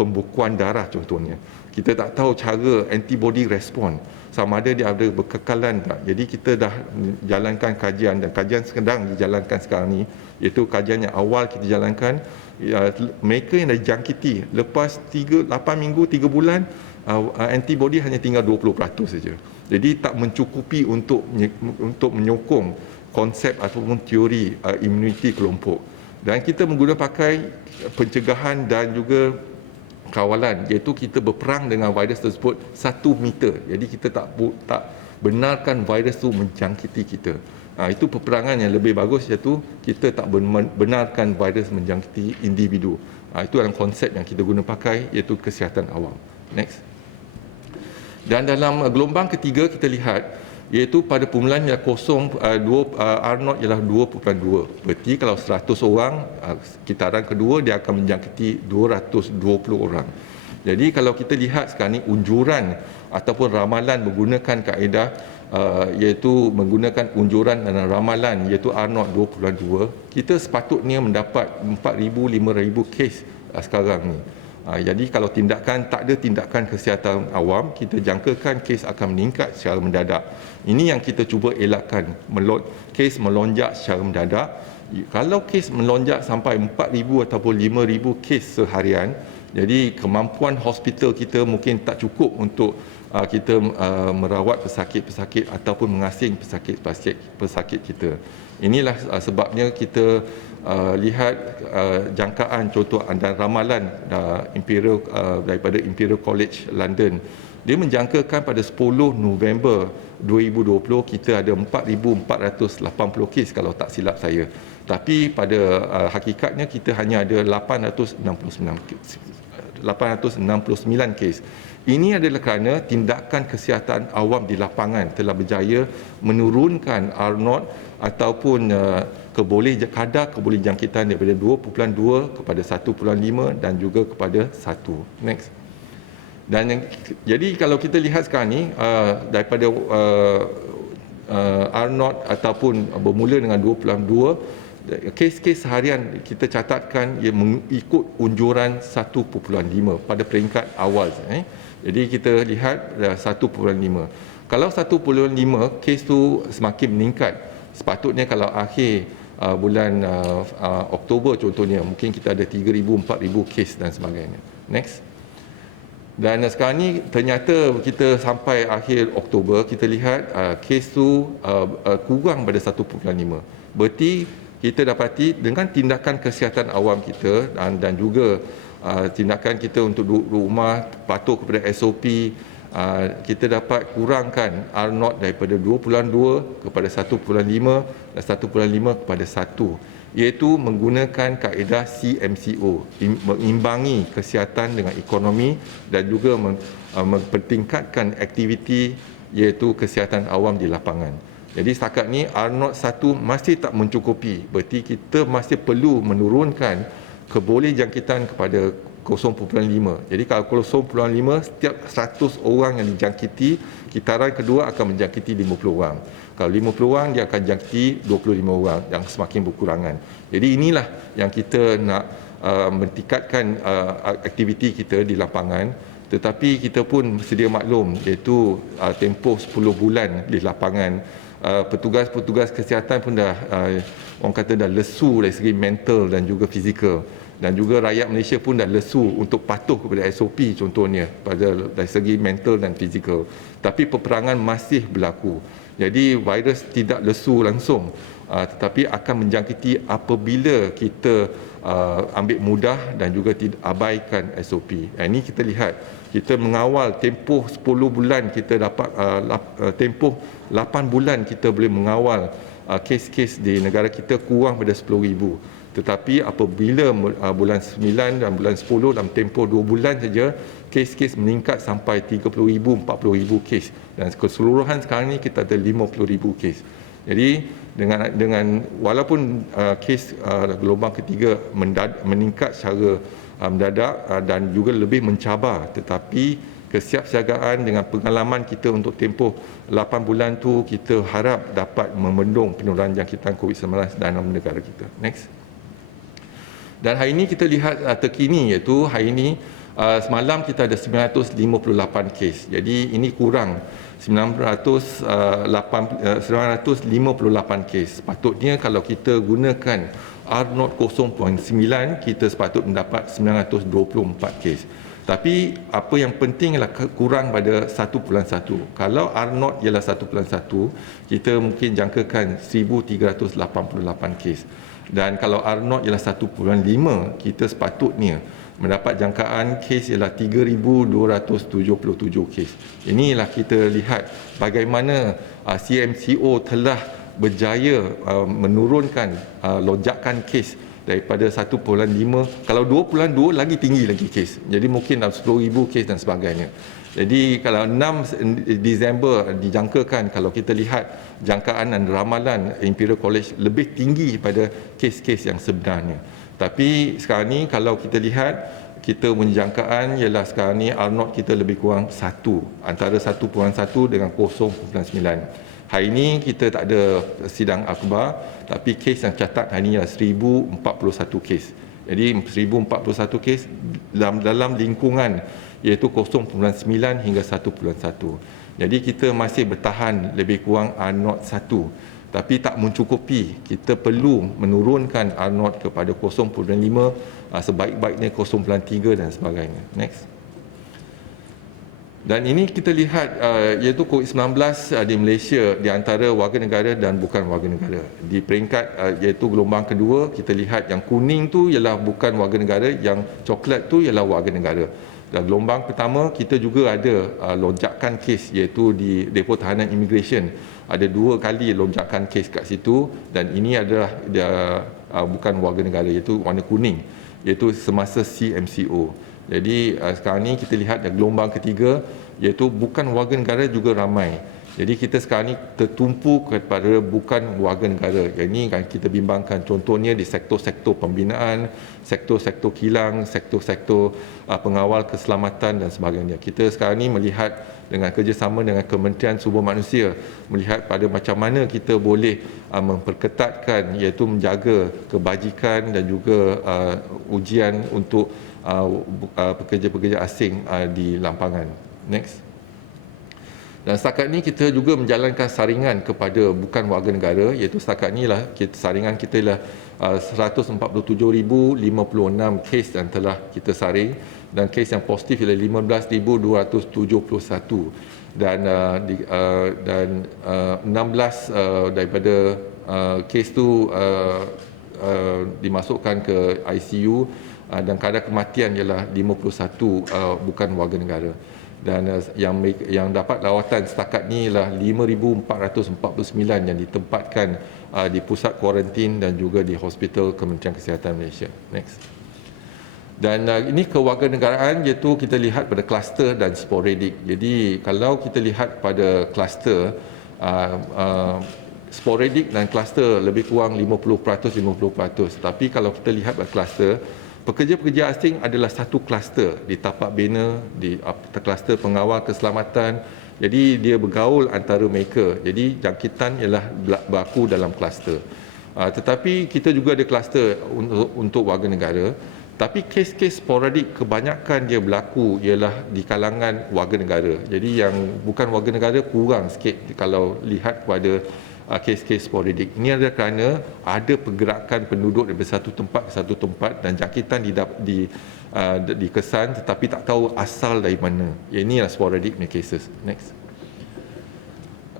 pembekuan darah contohnya. Kita tak tahu cara antibody respon, sama ada dia ada berkekalan tak. Jadi kita dah jalankan kajian, dan kajian sedang dijalankan sekarang ni, iaitu kajian yang awal kita jalankan. Mereka yang dah dijangkiti lepas 8 minggu, 3 bulan, antibody hanya tinggal 20% saja. Jadi tak mencukupi untuk menyokong konsep ataupun teori imuniti kelompok. Dan kita menggunakan pakai pencegahan dan juga kawalan, iaitu kita berperang dengan virus tersebut 1 meter. Jadi kita tak benarkan virus itu menjangkiti kita. Itu peperangan yang lebih bagus, iaitu kita tak benarkan virus menjangkiti individu. Itu dalam konsep yang kita guna pakai, iaitu kesihatan awam. Next. Dan dalam gelombang ketiga kita lihat, iaitu pada permulaan ialah R0 ialah 2.2. Berarti kalau 100 orang, kitaran kedua dia akan menjangkiti 220 orang. Jadi kalau kita lihat sekarang ni unjuran ataupun ramalan menggunakan kaedah iaitu menggunakan unjuran dan ramalan iaitu R0 2.2, kita sepatutnya mendapat 4,000-5,000 kes sekarang ni. Jadi kalau tak ada tindakan kesihatan awam, kita jangkakan kes akan meningkat secara mendadak. Ini yang kita cuba elakkan, kes melonjak secara mendadak. Kalau kes melonjak sampai 4,000 ataupun 5,000 kes seharian, jadi kemampuan hospital kita mungkin tak cukup untuk kita merawat pesakit-pesakit ataupun mengasing pesakit kita. Inilah sebabnya kita lihat jangkaan contoh dan ramalan daripada Imperial College London. Dia menjangkakan pada 10 November 2020 kita ada 4,480 kes kalau tak silap saya. Tapi pada hakikatnya kita hanya ada 869 kes. Ini adalah kerana tindakan kesihatan awam di lapangan telah berjaya menurunkan R0 ataupun kadar kebolehjangkitan daripada 2.2 kepada 1.5 dan juga kepada 1. Next. Jadi kalau kita lihat sekarang ni daripada R0 ataupun bermula dengan 2.2, kes-kes harian kita catatkan ia mengikut unjuran 1.5 pada peringkat awal. Jadi kita lihat 1.5. Kalau 1.5 kes tu semakin meningkat, sepatutnya kalau akhir bulan Oktober contohnya, mungkin kita ada 3,000, 4,000 kes dan sebagainya. Next. Dan sekarang ni ternyata kita sampai akhir Oktober, kita lihat kes tu kurang pada 1.5. Berarti kita dapati dengan tindakan kesihatan awam kita dan juga tindakan kita untuk duduk rumah, patuh kepada SOP, kita dapat kurangkan R0 daripada 2.2 kepada 1.5 dan 1.5 kepada 1, iaitu menggunakan kaedah CMCO, mengimbangi kesihatan dengan ekonomi dan juga mempertingkatkan aktiviti iaitu kesihatan awam di lapangan. Jadi setakat ni R0 1 masih tak mencukupi. Berarti kita masih perlu menurunkan kebolehjangkitan kepada 0.5. Jadi kalau 0.5, setiap 100 orang yang dijangkiti, kitaran kedua akan menjangkiti 50 orang. Kalau 50 orang, dia akan jangkiti 25 orang, yang semakin berkurangan. Jadi inilah yang kita nak meningkatkan aktiviti kita di lapangan. Tetapi kita pun sedia maklum, iaitu tempoh 10 bulan di lapangan, petugas-petugas kesihatan pun dah orang kata dah lesu dari segi mental dan juga fizikal, dan juga rakyat Malaysia pun dah lesu untuk patuh kepada SOP contohnya dari segi mental dan fizikal. Tapi peperangan masih berlaku. Jadi virus tidak lesu langsung, tetapi akan menjangkiti apabila kita ambil mudah dan juga tidak abaikan SOP. Ini kita lihat, kita mengawal tempoh 10 bulan, kita dapat tempoh 8 bulan kita boleh mengawal kes-kes di negara kita kurang pada 10,000. Tetapi apabila bulan 9 dan bulan 10, dalam tempoh 2 bulan saja, kes-kes meningkat sampai 30,000, 40,000 kes. Dan keseluruhan sekarang ni kita ada 50,000 kes. Jadi dengan walaupun kes gelombang ketiga meningkat secara mendadak dan juga lebih mencabar, tetapi kesiapsiagaan dengan pengalaman kita untuk tempoh 8 bulan tu, kita harap dapat membendung penularan jangkitan COVID-19 dalam negara kita. Next. Dan hari ini kita lihat terkini, iaitu hari ini semalam kita ada 958 kes. Jadi ini kurang 958 kes. Sepatutnya kalau kita gunakan R0 0.9, kita sepatutnya mendapat 924 kes. Tapi apa yang penting ialah kurang pada 1.1. Kalau R0 ialah 1.1, kita mungkin jangkakan 1388 kes. Dan kalau R0 ialah 1.5, kita sepatutnya mendapat jangkaan kes ialah 3,277 kes. Inilah kita lihat bagaimana CMCO telah berjaya menurunkan lonjakan kes daripada 1.5, kalau 2.2 lagi tinggi lagi kes. Jadi mungkin dalam 10,000 kes dan sebagainya. Jadi kalau 6 Disember dijangkakan, kalau kita lihat jangkaan dan ramalan Imperial College lebih tinggi pada kes-kes yang sebenarnya. Tapi sekarang ni kalau kita lihat, kita menjangkaan ialah sekarang ni R0 kita lebih kurang 1, antara 1.1 dengan 0.9. Hari ini kita tak ada sidang akhbar, tapi kes yang catat hari ini adalah 1,041 kes. Jadi 1,041 kes dalam lingkungan iaitu 0.9 hingga 1.1. Jadi kita masih bertahan lebih kurang R0 1. Tapi tak mencukupi, kita perlu menurunkan R0 kepada 0.5, sebaik-baiknya 0.3 dan sebagainya. Next. Dan ini kita lihat iaitu COVID-19 di Malaysia di antara warga negara dan bukan warga negara. Di peringkat iaitu gelombang kedua, kita lihat yang kuning tu ialah bukan warga negara, yang coklat tu ialah warga negara. Dan gelombang pertama kita juga ada lonjakan kes iaitu di depo tahanan immigration. Ada 2 kali lonjakan kes kat situ, dan ini adalah bukan warga negara, iaitu warna kuning, iaitu semasa CMCO. Jadi sekarang ni kita lihat gelombang ketiga, iaitu bukan warga negara juga ramai. Jadi kita sekarang ni tertumpu kepada bukan warga negara. Yang ini kan kita bimbangkan, contohnya di sektor-sektor pembinaan, sektor-sektor kilang, sektor-sektor pengawal keselamatan dan sebagainya. Kita sekarang ni melihat dengan kerjasama dengan Kementerian Sumber Manusia, melihat pada macam mana kita boleh memperketatkan, iaitu menjaga kebajikan dan juga ujian untuk pekerja-pekerja asing di lampangan. Next. Dan setakat ini kita juga menjalankan saringan kepada bukan warga negara, iaitu setakat ini lah saringan kita ialah 147,056 kes yang telah kita saring, dan kes yang positif ialah 15,271, dan 16 daripada kes tu dimasukkan ke ICU, dan kadar kematian ialah 51 bukan warga negara. Dan yang dapat lawatan setakat ni ialah 5,449 yang ditempatkan di pusat kuarantin dan juga di hospital Kementerian Kesihatan Malaysia. Next. Dan ini kewarganegaraan, iaitu kita lihat pada kluster dan sporadik. Jadi kalau kita lihat pada kluster, sporadik dan kluster lebih kurang 50%. Tapi kalau kita lihat pada kluster, Pekerja-pekerja asing adalah satu kluster di tapak bina, di kluster pengawal keselamatan. Jadi dia bergaul antara mereka. Jadi jangkitan ialah berlaku dalam kluster. Tetapi kita juga ada kluster untuk warga negara. Tapi kes-kes sporadik kebanyakan dia berlaku ialah di kalangan warga negara. Jadi yang bukan warga negara kurang sikit kalau lihat kepada kes-kes sporadik. Ini adalah kerana ada pergerakan penduduk dari satu tempat ke satu tempat dan jangkitan dikesan tetapi tak tahu asal dari mana. Ini adalah sporadik punya cases. Next.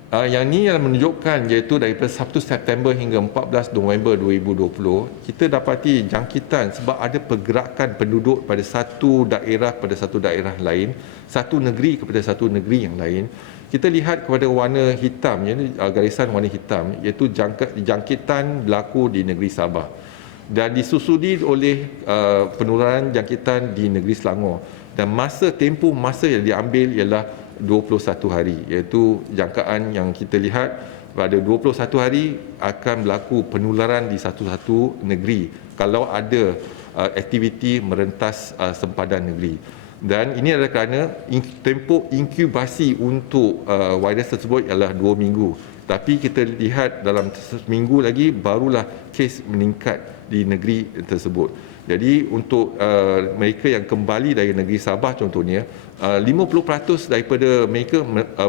Yang ini yang menunjukkan iaitu daripada 1 September hingga 14 November 2020 kita dapati jangkitan sebab ada pergerakan penduduk pada satu daerah lain, satu negeri kepada satu negeri yang lain. Kita lihat kepada warna hitam, iaitu garisan warna hitam, iaitu jangkitan berlaku di negeri Sabah dan disusuli oleh penularan jangkitan di negeri Selangor, dan tempoh masa yang diambil ialah 21 hari, iaitu jangkaan yang kita lihat pada 21 hari akan berlaku penularan di satu-satu negeri kalau ada aktiviti merentas sempadan negeri. Dan ini adalah kerana tempoh inkubasi untuk virus tersebut ialah 2 minggu. Tapi kita lihat dalam seminggu lagi barulah kes meningkat di negeri tersebut. Jadi untuk mereka yang kembali dari negeri Sabah contohnya, 50% daripada mereka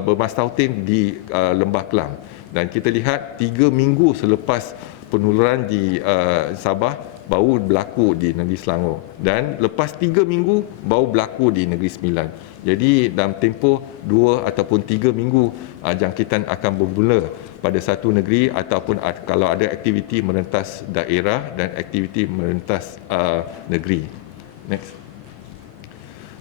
bermastautin di Lembah Kelang. Dan kita lihat 3 minggu selepas penularan di Sabah baru berlaku di negeri Selangor, dan lepas 3 minggu baru berlaku di negeri Sembilan. Jadi dalam tempoh 2 ataupun 3 minggu jangkitan akan bermula pada satu negeri ataupun kalau ada aktiviti merentas daerah dan aktiviti merentas negeri. Next.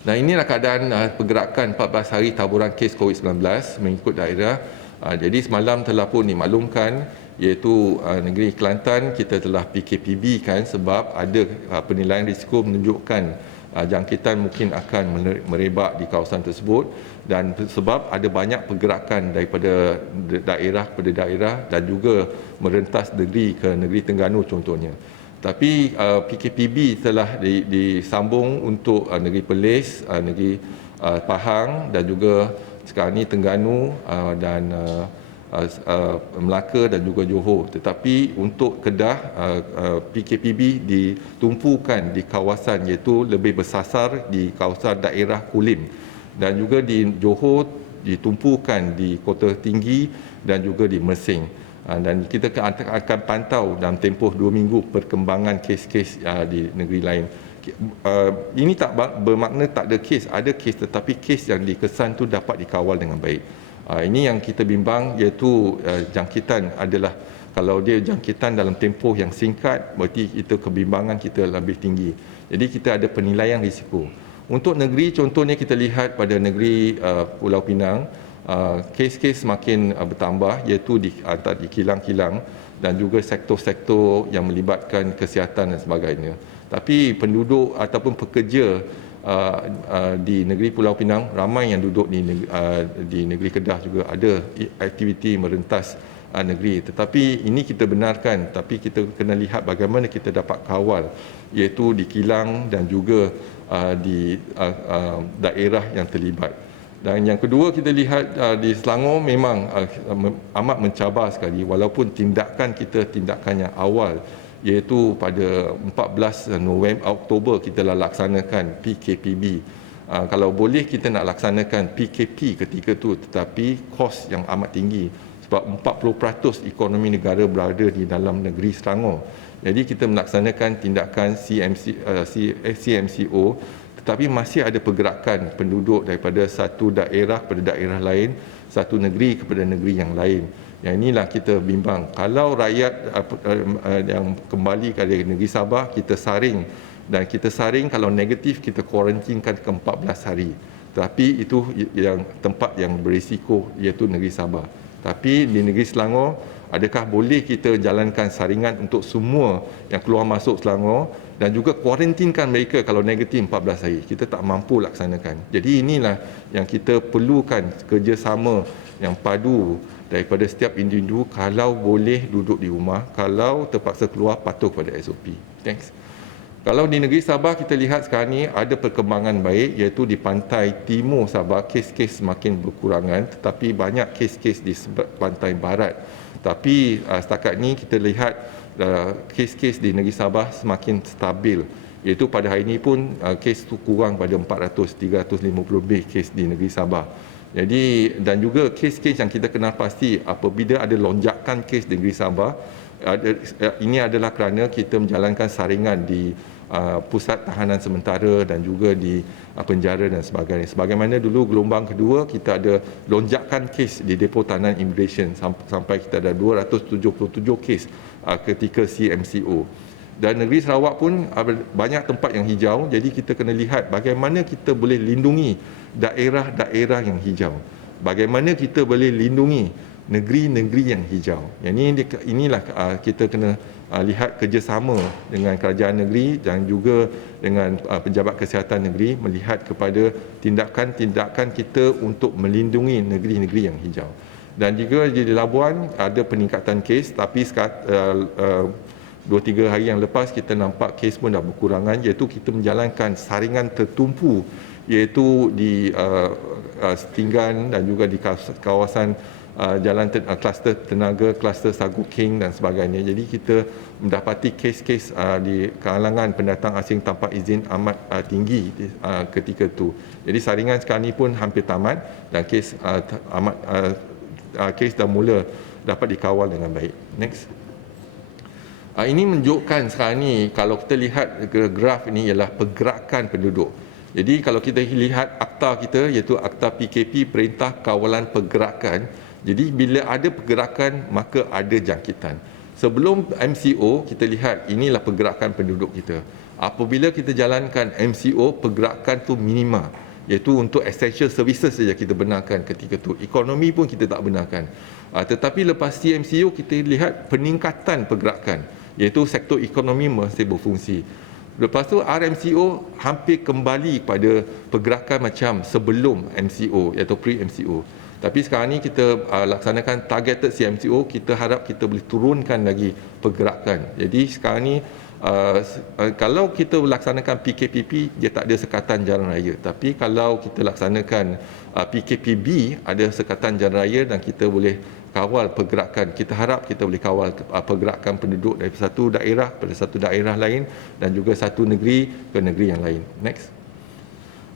Nah, inilah keadaan pergerakan 14 hari taburan kes COVID-19 mengikut daerah. Jadi semalam telah pun dimaklumkan iaitu negeri Kelantan kita telah PKPB kan, sebab ada penilaian risiko menunjukkan jangkitan mungkin akan merebak di kawasan tersebut, dan sebab ada banyak pergerakan daripada daerah kepada daerah dan juga merentas negeri ke negeri Terengganu contohnya. Tapi PKPB telah disambung untuk negeri Perlis, negeri Pahang dan juga sekarang ini Terengganu dan Melaka dan juga Johor. Tetapi untuk Kedah, PKPB ditumpukan di kawasan iaitu lebih bersasar di kawasan daerah Kulim, dan juga di Johor ditumpukan di Kota Tinggi dan juga di Mersing. Dan kita akan pantau dalam tempoh 2 minggu perkembangan kes-kes di negeri lain. Ini tak bermakna tak ada kes, ada kes, tetapi kes yang dikesan tu dapat dikawal dengan baik. Ini yang kita bimbang, iaitu jangkitan adalah kalau dia jangkitan dalam tempoh yang singkat, berarti kita kebimbangan kita lebih tinggi. Jadi kita ada penilaian risiko. Untuk negeri contohnya kita lihat pada negeri Pulau Pinang, kes-kes semakin bertambah, iaitu di kilang-kilang dan juga sektor-sektor yang melibatkan kesihatan dan sebagainya. Tapi penduduk ataupun pekerja di negeri Pulau Pinang ramai yang duduk di negeri Kedah juga ada aktiviti merentas negeri. Tetapi ini kita benarkan, tapi kita kena lihat bagaimana kita dapat kawal, iaitu di kilang dan juga di daerah yang terlibat. Dan yang kedua kita lihat di Selangor memang amat mencabar sekali, walaupun tindakan yang awal iaitu pada 14 Oktober kita dah laksanakan PKPB. Kalau boleh kita nak laksanakan PKP ketika tu, tetapi kos yang amat tinggi sebab 40% ekonomi negara berada di dalam negeri Selangor. Jadi kita melaksanakan tindakan CMCO, tetapi masih ada pergerakan penduduk daripada satu daerah kepada daerah lain, satu negeri kepada negeri yang lain. Yang inilah kita bimbang. Kalau rakyat yang kembali ke negeri Sabah, kita saring. Dan kita saring, kalau negatif, kita kuarantinkan ke 14 hari. Tapi itu yang tempat yang berisiko, iaitu negeri Sabah. Tapi di negeri Selangor, adakah boleh kita jalankan saringan untuk semua yang keluar masuk Selangor dan juga kuarantinkan mereka kalau negatif 14 hari? Kita tak mampu laksanakan. Jadi inilah yang kita perlukan, kerjasama yang padu daripada setiap individu. Kalau boleh duduk di rumah, kalau terpaksa keluar patuh pada SOP. Thanks. Kalau di negeri Sabah kita lihat sekarang ni ada perkembangan baik, iaitu di pantai timur Sabah kes-kes semakin berkurangan, tetapi banyak kes-kes di pantai barat. Tapi setakat ni kita lihat kes-kes di negeri Sabah semakin stabil, iaitu pada hari ini pun kes itu kurang pada 350 lebih kes di negeri Sabah. Jadi dan juga kes-kes yang kita kenal pasti apabila ada lonjakan kes di negeri Sabah, ini adalah kerana kita menjalankan saringan di pusat tahanan sementara dan juga di penjara dan sebagainya. Sebagaimana dulu gelombang kedua kita ada lonjakan kes di depo tahanan immigration sampai kita ada 277 kes ketika CMCO. Dan negeri Sarawak pun banyak tempat yang hijau, jadi kita kena lihat bagaimana kita boleh lindungi daerah-daerah yang hijau. Bagaimana kita boleh lindungi negeri-negeri yang hijau. Inilah kita kena lihat kerjasama dengan kerajaan negeri dan juga dengan pejabat kesihatan negeri melihat kepada tindakan-tindakan kita untuk melindungi negeri-negeri yang hijau. Dan juga di Labuan ada peningkatan kes, tapi 2-3 hari yang lepas kita nampak kes pun dah berkurangan, iaitu kita menjalankan saringan tertumpu iaitu di Setinggan dan juga di kawasan jalan kluster tenaga, kluster Sagu King dan sebagainya. Jadi kita mendapati kes-kes di kalangan pendatang asing tanpa izin amat tinggi ketika itu. Jadi saringan sekarang ini pun hampir tamat dan kes dah mula dapat dikawal dengan baik. Next. Ini menunjukkan sekarang ni kalau kita lihat graf ini ialah pergerakan penduduk. Jadi kalau kita lihat akta kita iaitu akta PKP Perintah Kawalan Pergerakan. Jadi bila ada pergerakan maka ada jangkitan. Sebelum MCO kita lihat inilah pergerakan penduduk kita. Apabila kita jalankan MCO, pergerakan tu minima, iaitu untuk essential services saja kita benarkan ketika itu. Ekonomi pun kita tak benarkan. Tetapi lepas CMCO kita lihat peningkatan pergerakan, iaitu sektor ekonomi masih berfungsi. Lepas tu RMCO hampir kembali pada pergerakan macam sebelum MCO, iaitu pre-MCO. Tapi sekarang ni kita laksanakan targeted CMCO, kita harap kita boleh turunkan lagi pergerakan. Jadi sekarang ni kalau kita laksanakan PKPP, dia tak ada sekatan jalan raya. Tapi kalau kita laksanakan PKPB, ada sekatan jalan raya dan kita boleh kawal pergerakan. Kita harap kita boleh kawal pergerakan penduduk dari satu daerah pada satu daerah lain dan juga satu negeri ke negeri yang lain. Next.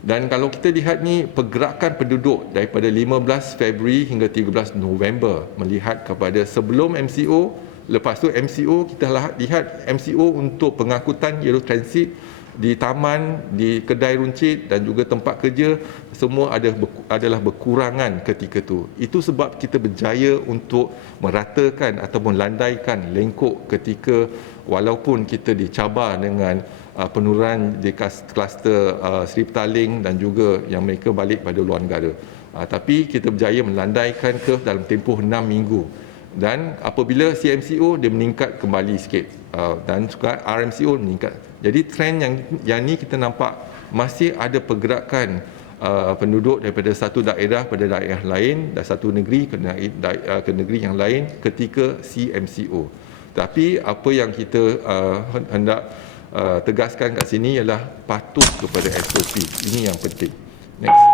Dan kalau kita lihat ni pergerakan penduduk daripada 15 Februari hingga 13 November melihat kepada sebelum MCO, lepas tu MCO kita lihat MCO untuk pengangkutan iaitu transit di taman, di kedai runcit dan juga tempat kerja semua adalah berkurangan ketika itu. Itu sebab kita berjaya untuk meratakan ataupun landaikan lengkok ketika walaupun kita dicabar dengan penurunan di kluster Seri Petaling dan juga yang mereka balik pada luar negara. Tapi kita berjaya melandaikan curve dalam tempoh 6 minggu. Dan apabila CMCO dia meningkat kembali sikit dan juga RMCO meningkat. Jadi trend yang ni kita nampak masih ada pergerakan penduduk daripada satu daerah pada daerah lain dan satu negeri ke negeri yang lain ketika CMCO. Tapi apa yang kita hendak tegaskan kat sini ialah patuh kepada SOP. Ini yang penting. Next.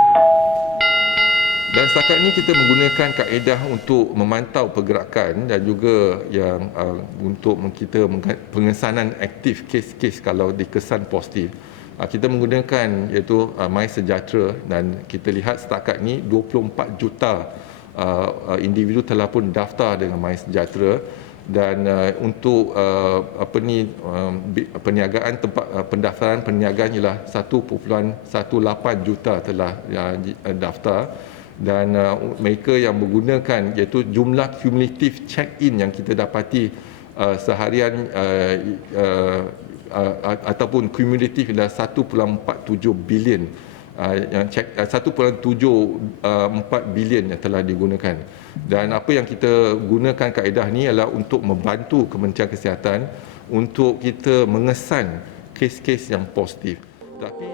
Dan setakat ini kita menggunakan kaedah untuk memantau pergerakan dan juga yang untuk kita pengesanan aktif kes-kes kalau dikesan positif. Kita menggunakan iaitu MySejahtera dan kita lihat setakat ini 24 juta individu telah pun daftar dengan MySejahtera. Dan untuk perniagaan tempat pendaftaran perniagaan ialah 1.18 juta telah daftar dan mereka yang menggunakan iaitu jumlah kumulatif check-in yang kita dapati seharian ataupun kumulatif adalah 1.47 bilion yang 1.74 bilion yang telah digunakan. Dan apa yang kita gunakan kaedah ni adalah untuk membantu Kementerian Kesihatan untuk kita mengesan kes-kes yang positif. Tapi